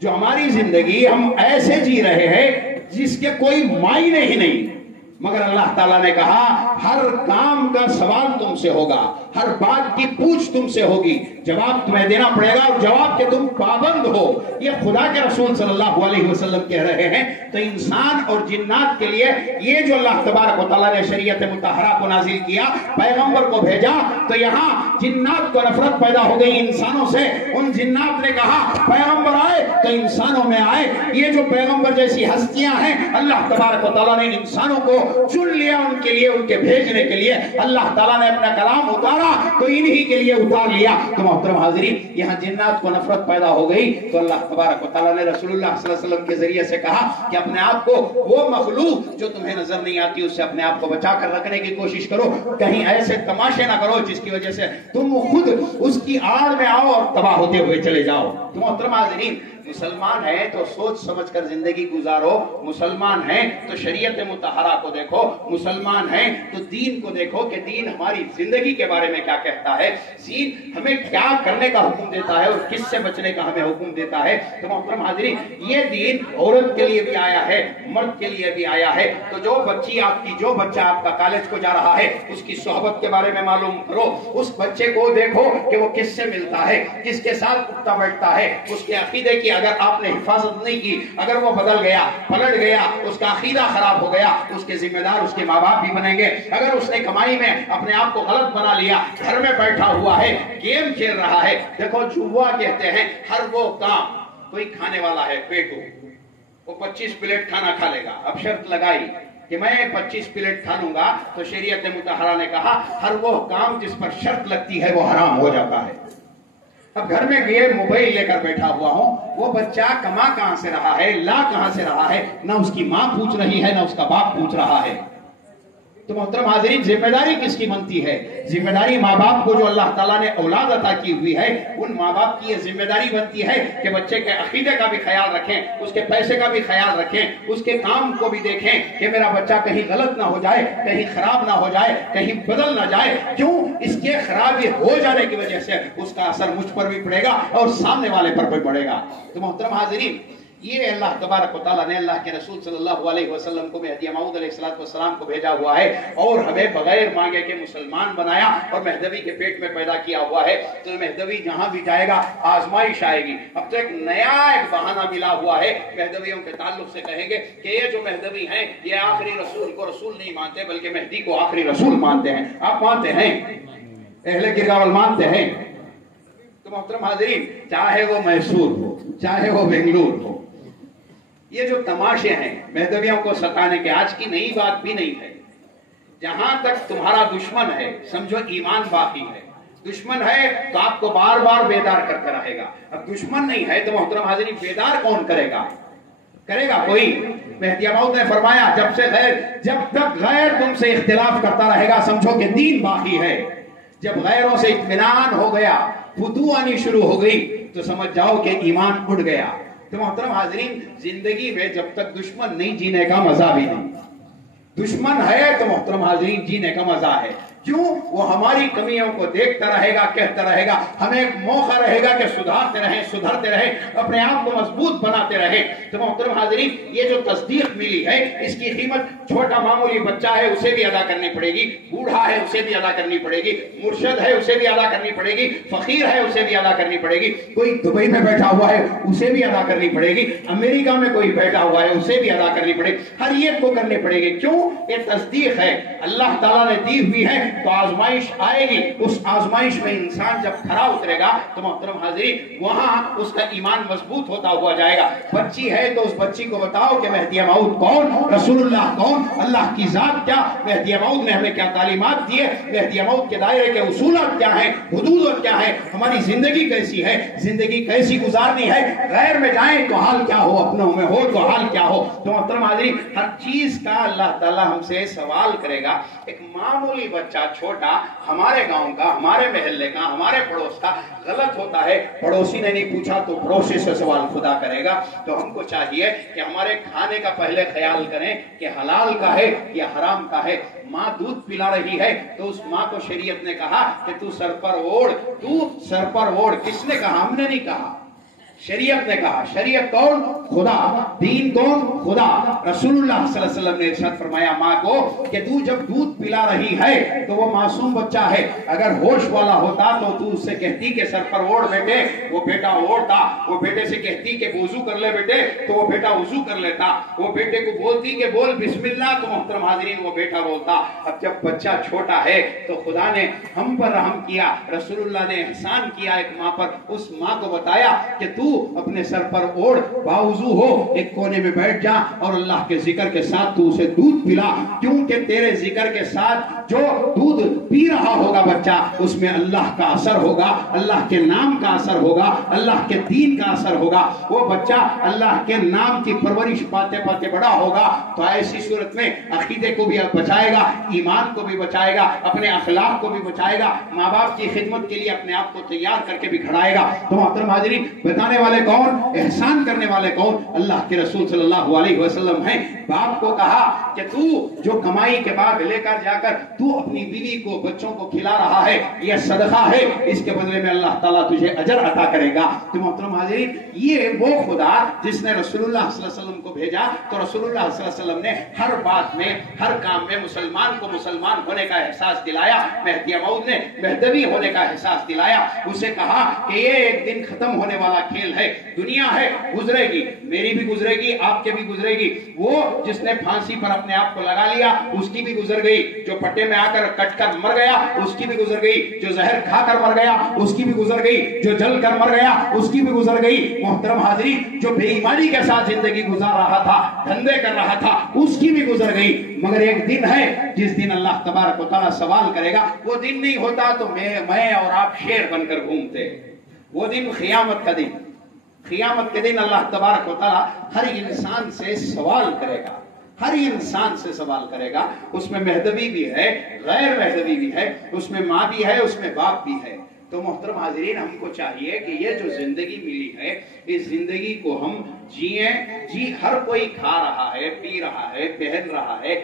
جو ہماری زندگی ہم ایسے جی رہے ہیں جس کے کوئی معنی ہی نہیں، مگر اللہ تعالیٰ نے کہا ہر کام کا سوال تم سے ہوگا، ہر بات کی پوچھ تم سے ہوگی، جواب تمہیں دینا پڑے گا، اور جواب کے تم پابند ہو۔ یہ خدا کے رسول صلی اللہ علیہ وسلم کہہ رہے ہیں۔ تو انسان اور جنات کے لیے یہ جو اللہ تبارک و تعالیٰ نے شریعت مطہرہ کو نازل کیا، پیغمبر کو بھیجا، تو یہاں جنات کو نفرت پیدا ہو گئی انسانوں سے۔ ان جنات نے کہا پیغمبر آئے تو انسانوں میں آئے۔ یہ جو پیغمبر جیسی ہستیاں ہیں، اللہ تبارک و تعالیٰ نے انسانوں کو چن لیا ان کے لیے، ان کے بھیجنے کے لیے۔ اللہ تعالیٰ نے اپنا کلام اتارا تو انہی کے لیے اتار لیا۔ تو محترم حاضرین، یہاں جنات کو نفرت پیدا ہو گئی تو اللہ تبارک و تعالیٰ نے رسول اللہ صلی اللہ علیہ وسلم کے ذریعے سے کہا کہ اپنے آپ کو وہ مخلوق جو تمہیں نظر نہیں آتی اس سے اپنے آپ کو بچا کر رکھنے کی کوشش کرو، کہیں ایسے تماشے نہ کرو جس کی وجہ سے تم خود اس کی آڑ میں آؤ اور تباہ ہوتے ہوئے چلے جاؤ۔ تو محترم حاضرین، مسلمان ہیں تو سوچ سمجھ کر زندگی گزارو، مسلمان ہیں تو شریعت مطہرہ کو دیکھو، مسلمان ہیں تو دین کو دیکھو کہ دین ہماری زندگی کے بارے میں کیا کہتا ہے، دین ہمیں کیا کرنے کا حکم دیتا ہے اور کس سے بچنے کا ہمیں حکم دیتا ہے۔ تو محترم حاضرین، یہ دین عورت کے لیے بھی آیا ہے، مرد کے لیے بھی آیا ہے۔ تو جو بچی آپ کی، جو بچہ آپ کا کالج کو جا رہا ہے، اس کی صحبت کے بارے میں معلوم کرو، اس بچے کو دیکھو کہ وہ کس سے ملتا ہے، کس کے ساتھ اٹھتا بیٹھتا ہے، اس کے عقیدے کی اگر آپ نے حفاظت نہیں کی، اگر وہ بدل گیا، پلٹ گیا، اس کا عقیدہ خراب ہو گیا، اس کے ذمہ دار اس کے ماں باپ بھی بنیں گے۔ اگر اس نے کمائی میں اپنے آپ کو غلط بنا لیا، گھر میں بیٹھا ہوا ہے، گیم کھیل رہا ہے، دیکھو جوا کہتے ہیں ہر وہ کام، کوئی کھانے والا ہے پیٹو، وہ 25 پلیٹ کھانا کھا لے گا، اب شرط لگائی کہ میں 25 پلیٹ کھا لوں گا، تو شریعت مطہرہ نے کہا ہر وہ کام جس پر شرط لگتی ہے وہ حرام ہو جاتا ہے۔ اب گھر میں گئے موبائل لے کر بیٹھا ہوا ہوں، وہ بچہ کما کہاں سے رہا ہے، لا کہاں سے رہا ہے، نہ اس کی ماں پوچھ رہی ہے نہ اس کا باپ پوچھ رہا ہے۔ تو محترم حاضرین، ذمہ داری کس کی بنتی ہے؟ ذمہ داری ماں باپ کو جو اللہ تعالیٰ نے اولاد عطا کی ہوئی ہے، ان ماں باپ کی یہ ذمہ داری بنتی ہے کہ بچے کے عقیدے کا بھی خیال رکھیں، اس کے پیسے کا بھی خیال رکھیں، اس کے کام کو بھی دیکھیں کہ میرا بچہ کہیں غلط نہ ہو جائے، کہیں خراب نہ ہو جائے، کہیں بدل نہ جائے۔ کیوں؟ اس کے خرابی ہو جانے کی وجہ سے اس کا اثر مجھ پر بھی پڑے گا اور سامنے والے پر بھی پڑے گا۔ تو محترم حاضرین، یہ اللہ تبارک و تعالیٰ نے اللہ کے رسول صلی اللہ علیہ وسلم کو مہدی موعود علیہ السلام کو بھیجا ہوا ہے اور ہمیں بغیر مانگے کے مسلمان بنایا اور مہدوی کے پیٹ میں پیدا کیا ہوا ہے۔ تو مہدوی جہاں بھی جائے گا آزمائش آئے گی۔ اب تو ایک نیا بہانہ ملا ہوا ہے، مہدویوں کے تعلق سے کہیں گے کہ یہ جو مہدوی ہیں یہ آخری رسول کو رسول نہیں مانتے بلکہ مہدی کو آخری رسول مانتے ہیں۔ آپ مانتے ہیں؟ اہل گرگاول مانتے ہیں؟ تو محترم حاضرین، چاہے وہ میسور ہو، چاہے وہ بنگلور ہو، یہ جو تماشے ہیں مہدویوں کو ستانے کے، آج کی نئی بات بھی نہیں ہے۔ جہاں تک تمہارا دشمن ہے سمجھو ایمان باقی ہے، دشمن ہے تو آپ کو بار بار بیدار کرتا رہے گا۔ اب دشمن نہیں ہے تو محترم حاضرین بیدار کون کرے گا؟ کرے گا کوئی؟ مہدی موعود نے فرمایا جب تک غیر تم سے اختلاف کرتا رہے گا سمجھو کہ دین باقی ہے۔ جب غیروں سے اطمینان ہو گیا، فتو آنی شروع ہو گئی تو سمجھ جاؤ کہ ایمان اڑ گیا۔ تو محترم حاضرین، زندگی میں جب تک دشمن نہیں جینے کا مزہ بھی نہیں۔ دشمن ہے تو محترم حاضرین جینے کا مزہ ہے۔ क्यों? वो हमारी कमियों को देखता रहेगा, कहता रहेगा, हमें एक मौका रहेगा कि सुधरते रहें, अपने आप को मजबूत बनाते रहें। तो मोहतरम हाज़रीन, ये जो तस्दीक मिली है, इसकी कीमत छोटा मामूली बच्चा है उसे भी अदा करनी पड़ेगी, बूढ़ा है उसे भी अदा करनी पड़ेगी, मुर्शद है उसे भी अदा करनी पड़ेगी, फकीर है उसे भी अदा करनी पड़ेगी, कोई दुबई में बैठा हुआ है उसे भी अदा करनी पड़ेगी, अमेरिका में कोई बैठा हुआ है उसे भी अदा करनी पड़ेगी, हर एक को करनी पड़ेगी। क्यों? ये तस्दीक है, अल्लाह ताला ने दी हुई है, तो आजमाइश आएगी। उस आजमाइश में इंसान जब खरा उतरेगा तो मोहतरम हाज़रीन वहां उसका ईमान मजबूत होता हुआ जाएगा। बच्ची है तो उस बच्ची को बताओ कि मेहदी मऊद कौन, रसूलुल्लाह कौन, अल्लाह की जात क्या, मेहदी मऊद ने हमें क्या तालीमात दी है, मेहदी मऊद के दायरे के उसूलात क्या है, हुदूद क्या है, हमारी जिंदगी कैसी है, जिंदगी कैसी गुजारनी है, गैर में जाएं तो हाल क्या हो, अपनों में हो तो हाल क्या हो। तो मोहतरम हाज़रीन, हर चीज का अल्लाह ताला हमसे सवाल करेगा। एक मामूली बच्चा छोटा हमारे गांव का, हमारे महल्ले का, हमारे पड़ोस का गलत होता है, पड़ोसी ने नहीं पूछा तो पड़ोसी से सवाल खुदा करेगा। तो हमको चाहिए कि हमारे खाने का पहले ख्याल करें कि हलाल का है या हराम का है। माँ दूध पिला रही है तो उस माँ को शरीयत ने कहा कि तू सर पर ओढ़। किसने कहा? हमने नहीं कहा, शरीयत ने कहा। शरीयत कौन? खुदा। दीन कौन? खुदा। रसूलुल्लाह सल्लल्लाहु अलैहि वसल्लम ने इरशाद फरमाया माँ को कि तू जब दूध पिला रही है तो वो मासूम बच्चा है, अगर होश वाला होता तो तू उससे कहती कि सर पर ओढ़ बेटे, वो बेटा ओढ़ता। वो बेटे से कहती कि वुजू कर ले बेटे, तो वो बेटा वुजू कर लेता। वो बेटे को बोलती कि बोल बिस्मिल्लाह, तो मोहतरम हाज़रीन वो बेटा बोलता। अब जब बच्चा छोटा है तो खुदा ने हम पर रहम किया, रसूलुल्लाह ने एहसान किया एक माँ पर। उस माँ को बताया कि तू अपने सर पर ओढ़, बावजू हो, एक कोने में बैठ जा और अल्लाह के जिक्र के साथ तू उसे दूध पिला। क्योंकि तेरे जिक्र के साथ जो दूध पी रहा होगा बच्चा, उसमें अल्लाह का असर होगा, अल्लाह के नाम का असर होगा, अल्लाह के दीन का असर होगा। वो बच्चा अल्लाह के नाम की परवरिश पाते पाते बड़ा होगा। तो ऐसी सूरत में अकीदे को भी बचाएगा, ईमान को भी बचाएगा, अपने अखलाक को भी बचाएगा, माँ बाप की खिदमत के लिए अपने आप को तैयार करके भी खड़ाएगा। तो मोहतरम हाज़रीन, बताने वाले कौन, एहसान करने वाले कौन? अल्लाह के रसूल सल्लल्लाहु अलैहि वसल्लम हैं। बाप को कहा कि तू जो कमाई के बाद लेकर जाकर तू अपनी बीवी को, बच्चों को खिला रहा है, यह सदका है, इसके बदले में अल्लाह ताला तुझे अजर अता करेगा। तो मोहतरम हाज़रीन, ये वो खुदा जिसने रसूलुल्लाह सल्लल्लाहु अलैहि वसल्लम को भेजा, तो रसूलुल्लाह सल्लल्लाहु अलैहि वसल्लम ने हर बात में, हर काम में मुसलमान को मुसलमान होने का एहसास दिलाया। मेहदी मऊद ने मेहदवी होने का एहसास दिलाया। उसे कहा कि ये एक दिन खत्म होने वाला खेल है, दुनिया है, गुजरेगी, मेरी भी गुजरेगी, आपके भी गुजरेगी। वो जिसने फांसी पर अपने आप को लगा लिया उसकी भी गुजर गई, जो पट्टे में आकर कटकर मर गया उसकी भी गुजर गई, जो जहर खाकर मर गया उसकी भी गुजर गई, जो जल कर मर गया उसकी भी गुजर गई। मोहतरम हाज़रीन, जो बेईमानी के साथ जिंदगी गुजार रहा था, धंधे कर रहा था, उसकी भी गुजर गई। मगर एक दिन है जिस दिन अल्लाह तबारक व तआला सवाल करेगा। वो दिन नहीं होता तो मैं और आप शेर बनकर घूमते। वो दिन क़यामत का दिन, क़यामत के दिन अल्लाह तबारक व तआला हर इंसान से सवाल करेगा, हर इंसान से सवाल करेगा। उसमें मेहदवी भी है, गैर मेहदवी भी है, उसमें माँ भी है, उसमें बाप भी है। तो मोहतरम हाज़रीन, हमको चाहिए कि ये जो जिंदगी मिली है, इस जिंदगी को हम जिए। हर कोई खा रहा है, पी रहा है, पहन रहा है,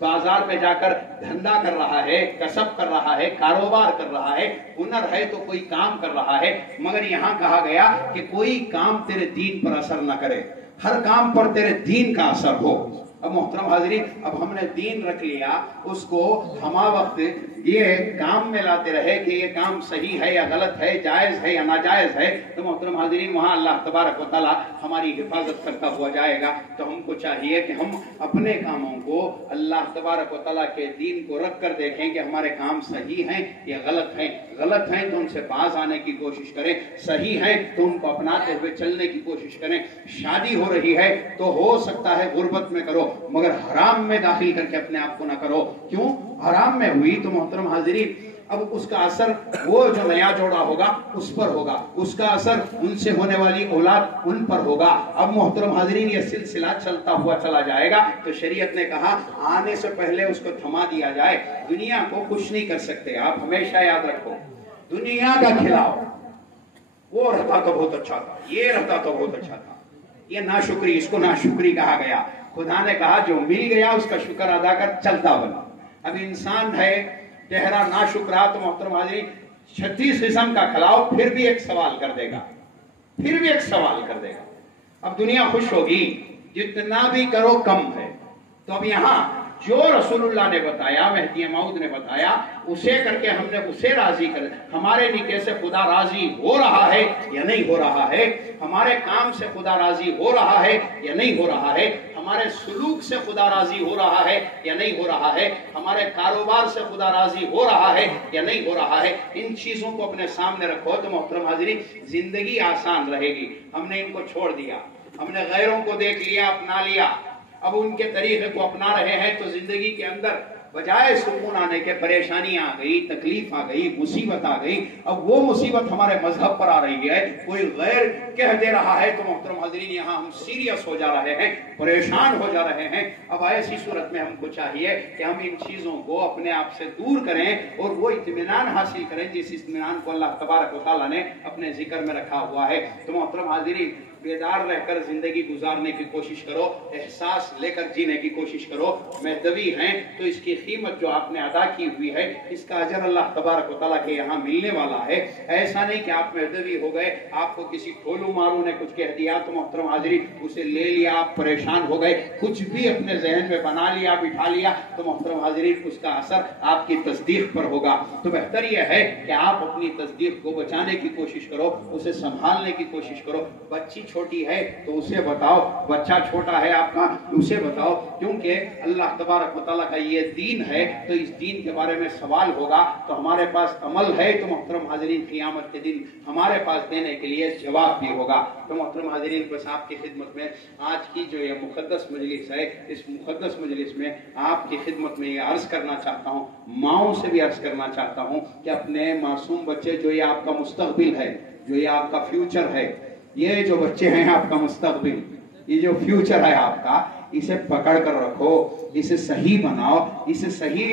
बाजार में जाकर धंधा कर रहा है, कसब कर रहा है, कारोबार कर रहा है, हुनर है तो कोई काम कर रहा है। मगर यहाँ कहा गया कि कोई काम तेरे दीन पर असर न करे, हर काम पर तेरे दीन का असर हो। अब मोहतरम हाज़रीन, अब हमने दीन रख लिया, उसको हमा वक्त ये काम में लाते रहे कि ये काम सही है या गलत है, जायज है या नाजायज है। तो मोहतरम हाज़रीन, वहाँ अल्लाह तबारक व तआला हमारी हिफाजत करता हुआ जाएगा। तो हमको चाहिए कि हम अपने कामों को अल्लाह तबारक व तआला के दीन को रख कर देखें कि हमारे काम सही हैं या गलत हैं। गलत हैं तो उनसे बाज आने की कोशिश करें, सही है तो उनको अपनाते हुए चलने की कोशिश करें। शादी हो रही है तो हो सकता है गुर्बत में करो, मगर हराम में दाखिल करके अपने आप को ना करो। क्यों? हराम में हुई तो मोहतरम हाज़रीन, अब उसका असर वो जो नया जोड़ा होगा उस पर होगा, उसका असर उनसे होने वाली औलाद उन पर होगा। अब मोहतरम हाज़रीन, ये सिलसिला चलता हुआ चला जाएगा। तो शरीयत ने कहा आने से पहले उसको थमा दिया जाए। दुनिया को खुश नहीं कर सकते आप, हमेशा याद रखो। दुनिया का खिलाओ, वो रहता तो बहुत अच्छा था, ये रहता तो बहुत अच्छा था, ये नाशुक्री, इसको नाशुक्री कहा गया। खुदा ने कहा जो मिल गया उसका शुक्र अदा कर, चलता बना। अब इंसान है, चेहरा नाशुक रहा तो मोहतरम हाज़रीन 36 किस्म का खिलाओ फिर भी एक सवाल कर देगा, फिर भी एक सवाल कर देगा। अब दुनिया खुश होगी, जितना भी करो कम है। तो अब यहाँ जो रसूलुल्लाह ने बताया, मेहदी मऊद ने बताया, उसे करके हमने उसे राजी कर, हमारे निके से खुदा राजी हो रहा है या नहीं हो रहा है, हमारे काम से खुदा राजी हो रहा है या नहीं हो रहा है, हमारे सुलूक से खुदा राजी हो रहा है या नहीं हो रहा है, हमारे कारोबार से खुदा राजी हो रहा है या नहीं हो रहा है, इन चीजों को अपने सामने रखो तो मोहतरम हाज़रीन जिंदगी आसान रहेगी। हमने इनको छोड़ दिया, हमने गैरों को देख लिया, अपना लिया, अब उनके तरीके को अपना रहे हैं तो जिंदगी के अंदर बजाय सुकून आने के परेशानी आ गई, तकलीफ आ गई, मुसीबत आ गई। अब वो मुसीबत हमारे मजहब पर आ रही है, कोई गैर कह दे रहा है तो मोहतरम हाज़रीन यहाँ हम सीरियस हो जा रहे हैं, परेशान हो जा रहे हैं। अब ऐसी सूरत में हमको चाहिए कि हम इन चीजों को अपने आप से दूर करें और वो इत्मीनान हासिल करें जिस इत्मीनान को अल्लाह तबारक व तआला ने अपने जिक्र में रखा हुआ है। तो मोहतरम हाज़रीन बेदार रहकर जिंदगी गुजारने की कोशिश करो, एहसास लेकर जीने की कोशिश करो। मेहदवी हैं तो इसकी कीमत जो आपने अदा की हुई है इसका अजर अल्लाह तबारक व तआला के यहाँ मिलने वाला है। ऐसा नहीं कि आप मेहदवी हो गए, आपको किसी ठोलू मारू ने कुछ कह दिया तो मोहतरम हाज़रीन उसे ले लिया, आप परेशान हो गए, कुछ भी अपने जहन में बना लिया, बिठा लिया तो मोहतरम हाज़रीन उसका असर आपकी तस्दीक पर होगा। तो बेहतर यह है कि आप अपनी तस्दीक को बचाने की कोशिश करो, उसे संभालने की कोशिश करो। बच्ची छोटी है तो उसे बताओ, बच्चा छोटा है आपका उसे बताओ, क्योंकि अल्लाह तबारक व तआला का ये दीन है तो इस दीन के बारे में सवाल होगा। तो हमारे पास अमल है तो मोहतरम हाज़रीन क़यामत के दिन हमारे पास देने के लिए जवाब भी होगा। तो मोहतरम हाज़रीन बस आपकी खिदमत में आज की जो ये मुक़द्दस मजलिस है, इस मुक़द्दस मजलिस में आपकी खिदमत में ये अर्ज करना चाहता हूँ, माओं से भी अर्ज करना चाहता हूँ कि अपने मासूम बच्चे जो ये आपका मुस्तक़बिल है, जो ये आपका फ्यूचर है, ये जो बच्चे हैं आपका मुस्तक़बिल, ये जो फ्यूचर है आपका, इसे पकड़ कर रखो, इसे सही बनाओ, इसे सही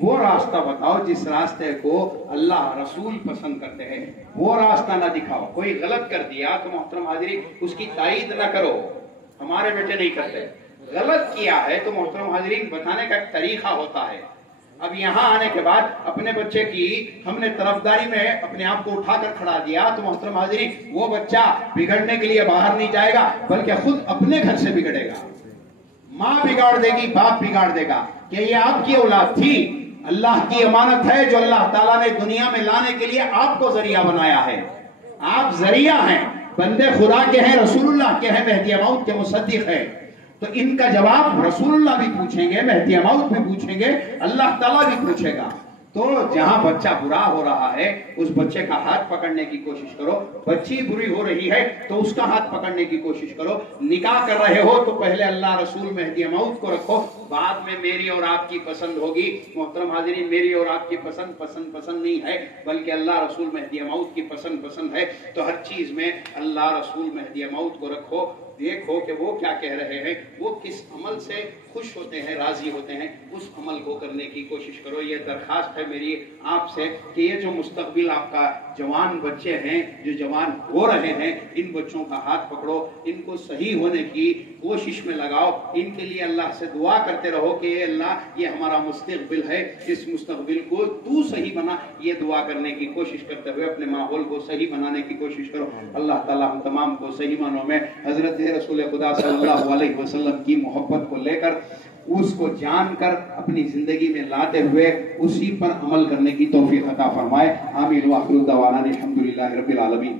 वो रास्ता बताओ जिस रास्ते को अल्लाह रसूल पसंद करते हैं, वो रास्ता ना दिखाओ। कोई गलत कर दिया तो मोहतरम हाज़रीन उसकी तायीद ना करो, हमारे बेटे नहीं करते। गलत किया है तो मोहतरम हाज़रीन बताने का एक तरीका होता है। अब यहाँ आने के बाद अपने बच्चे की हमने तरफदारी में अपने आप को उठाकर खड़ा दिया तो मोहतरम हाज़रीन वो बच्चा बिगड़ने के लिए बाहर नहीं जाएगा बल्कि खुद अपने घर से बिगड़ेगा। माँ बिगाड़ देगी, बाप बिगाड़ देगा कि ये आपकी औलाद थी, अल्लाह की अमानत है जो अल्लाह ताला ने दुनिया में लाने के लिए आपको जरिया बनाया है। आप जरिया हैं, बंदे खुदा के हैं, रसूलुल्लाह के हैं, मेहदी मऊद के मुसद्दिक हैं। तो इनका जवाब रसूलुल्लाह भी पूछेंगे, मेहदी मऊद भी पूछेंगे, अल्लाह ताला भी पूछेगा। तो जहां बच्चा बुरा हो रहा है उस बच्चे का हाथ पकड़ने की कोशिश करो, बच्ची बुरी हो रही है तो उसका हाथ पकड़ने की कोशिश करो। निकाह कर रहे हो तो पहले अल्लाह रसूल मेहदी मऊद को रखो, बाद में मेरी और आपकी पसंद होगी। मोहतरम हाज़रीन मेरी और आपकी पसंद नहीं है बल्कि अल्लाह रसूल मेहदी मऊद की पसंद है। तो हर चीज में अल्लाह रसूल मेहदी मऊद को रखो, देखो कि वो क्या कह रहे हैं, वो किस अमल से खुश होते हैं, राजी होते हैं, उस अमल को करने की कोशिश करो। ये दरखास्त है मेरी आपसे कि ये जो मुस्तकबिल आपका जवान बच्चे हैं, जो जवान हो रहे हैं, इन बच्चों का हाथ पकड़ो, इनको सही होने की कोशिश में लगाओ, इनके लिए अल्लाह से दुआ करते रहो कि ये अल्लाह ये हमारा मुस्तकबिल है, इस मुस्तकबिल को तू सही बना। ये दुआ करने की कोशिश करते हुए अपने माहौल को सही बनाने की कोशिश करो। अल्लाह ताला हम तमाम को सही मानों में हजरत रसूल खुदा सल्लल्लाहु अलैहि वसल्लम की मोहब्बत को लेकर, उसको जानकर अपनी जिंदगी में लाते हुए उसी पर अमल करने की तौफीक अता फरमाए। आमीन व आखिरु दवाना अल्हम्दुलिल्लाहि रब्बिल आलमीन।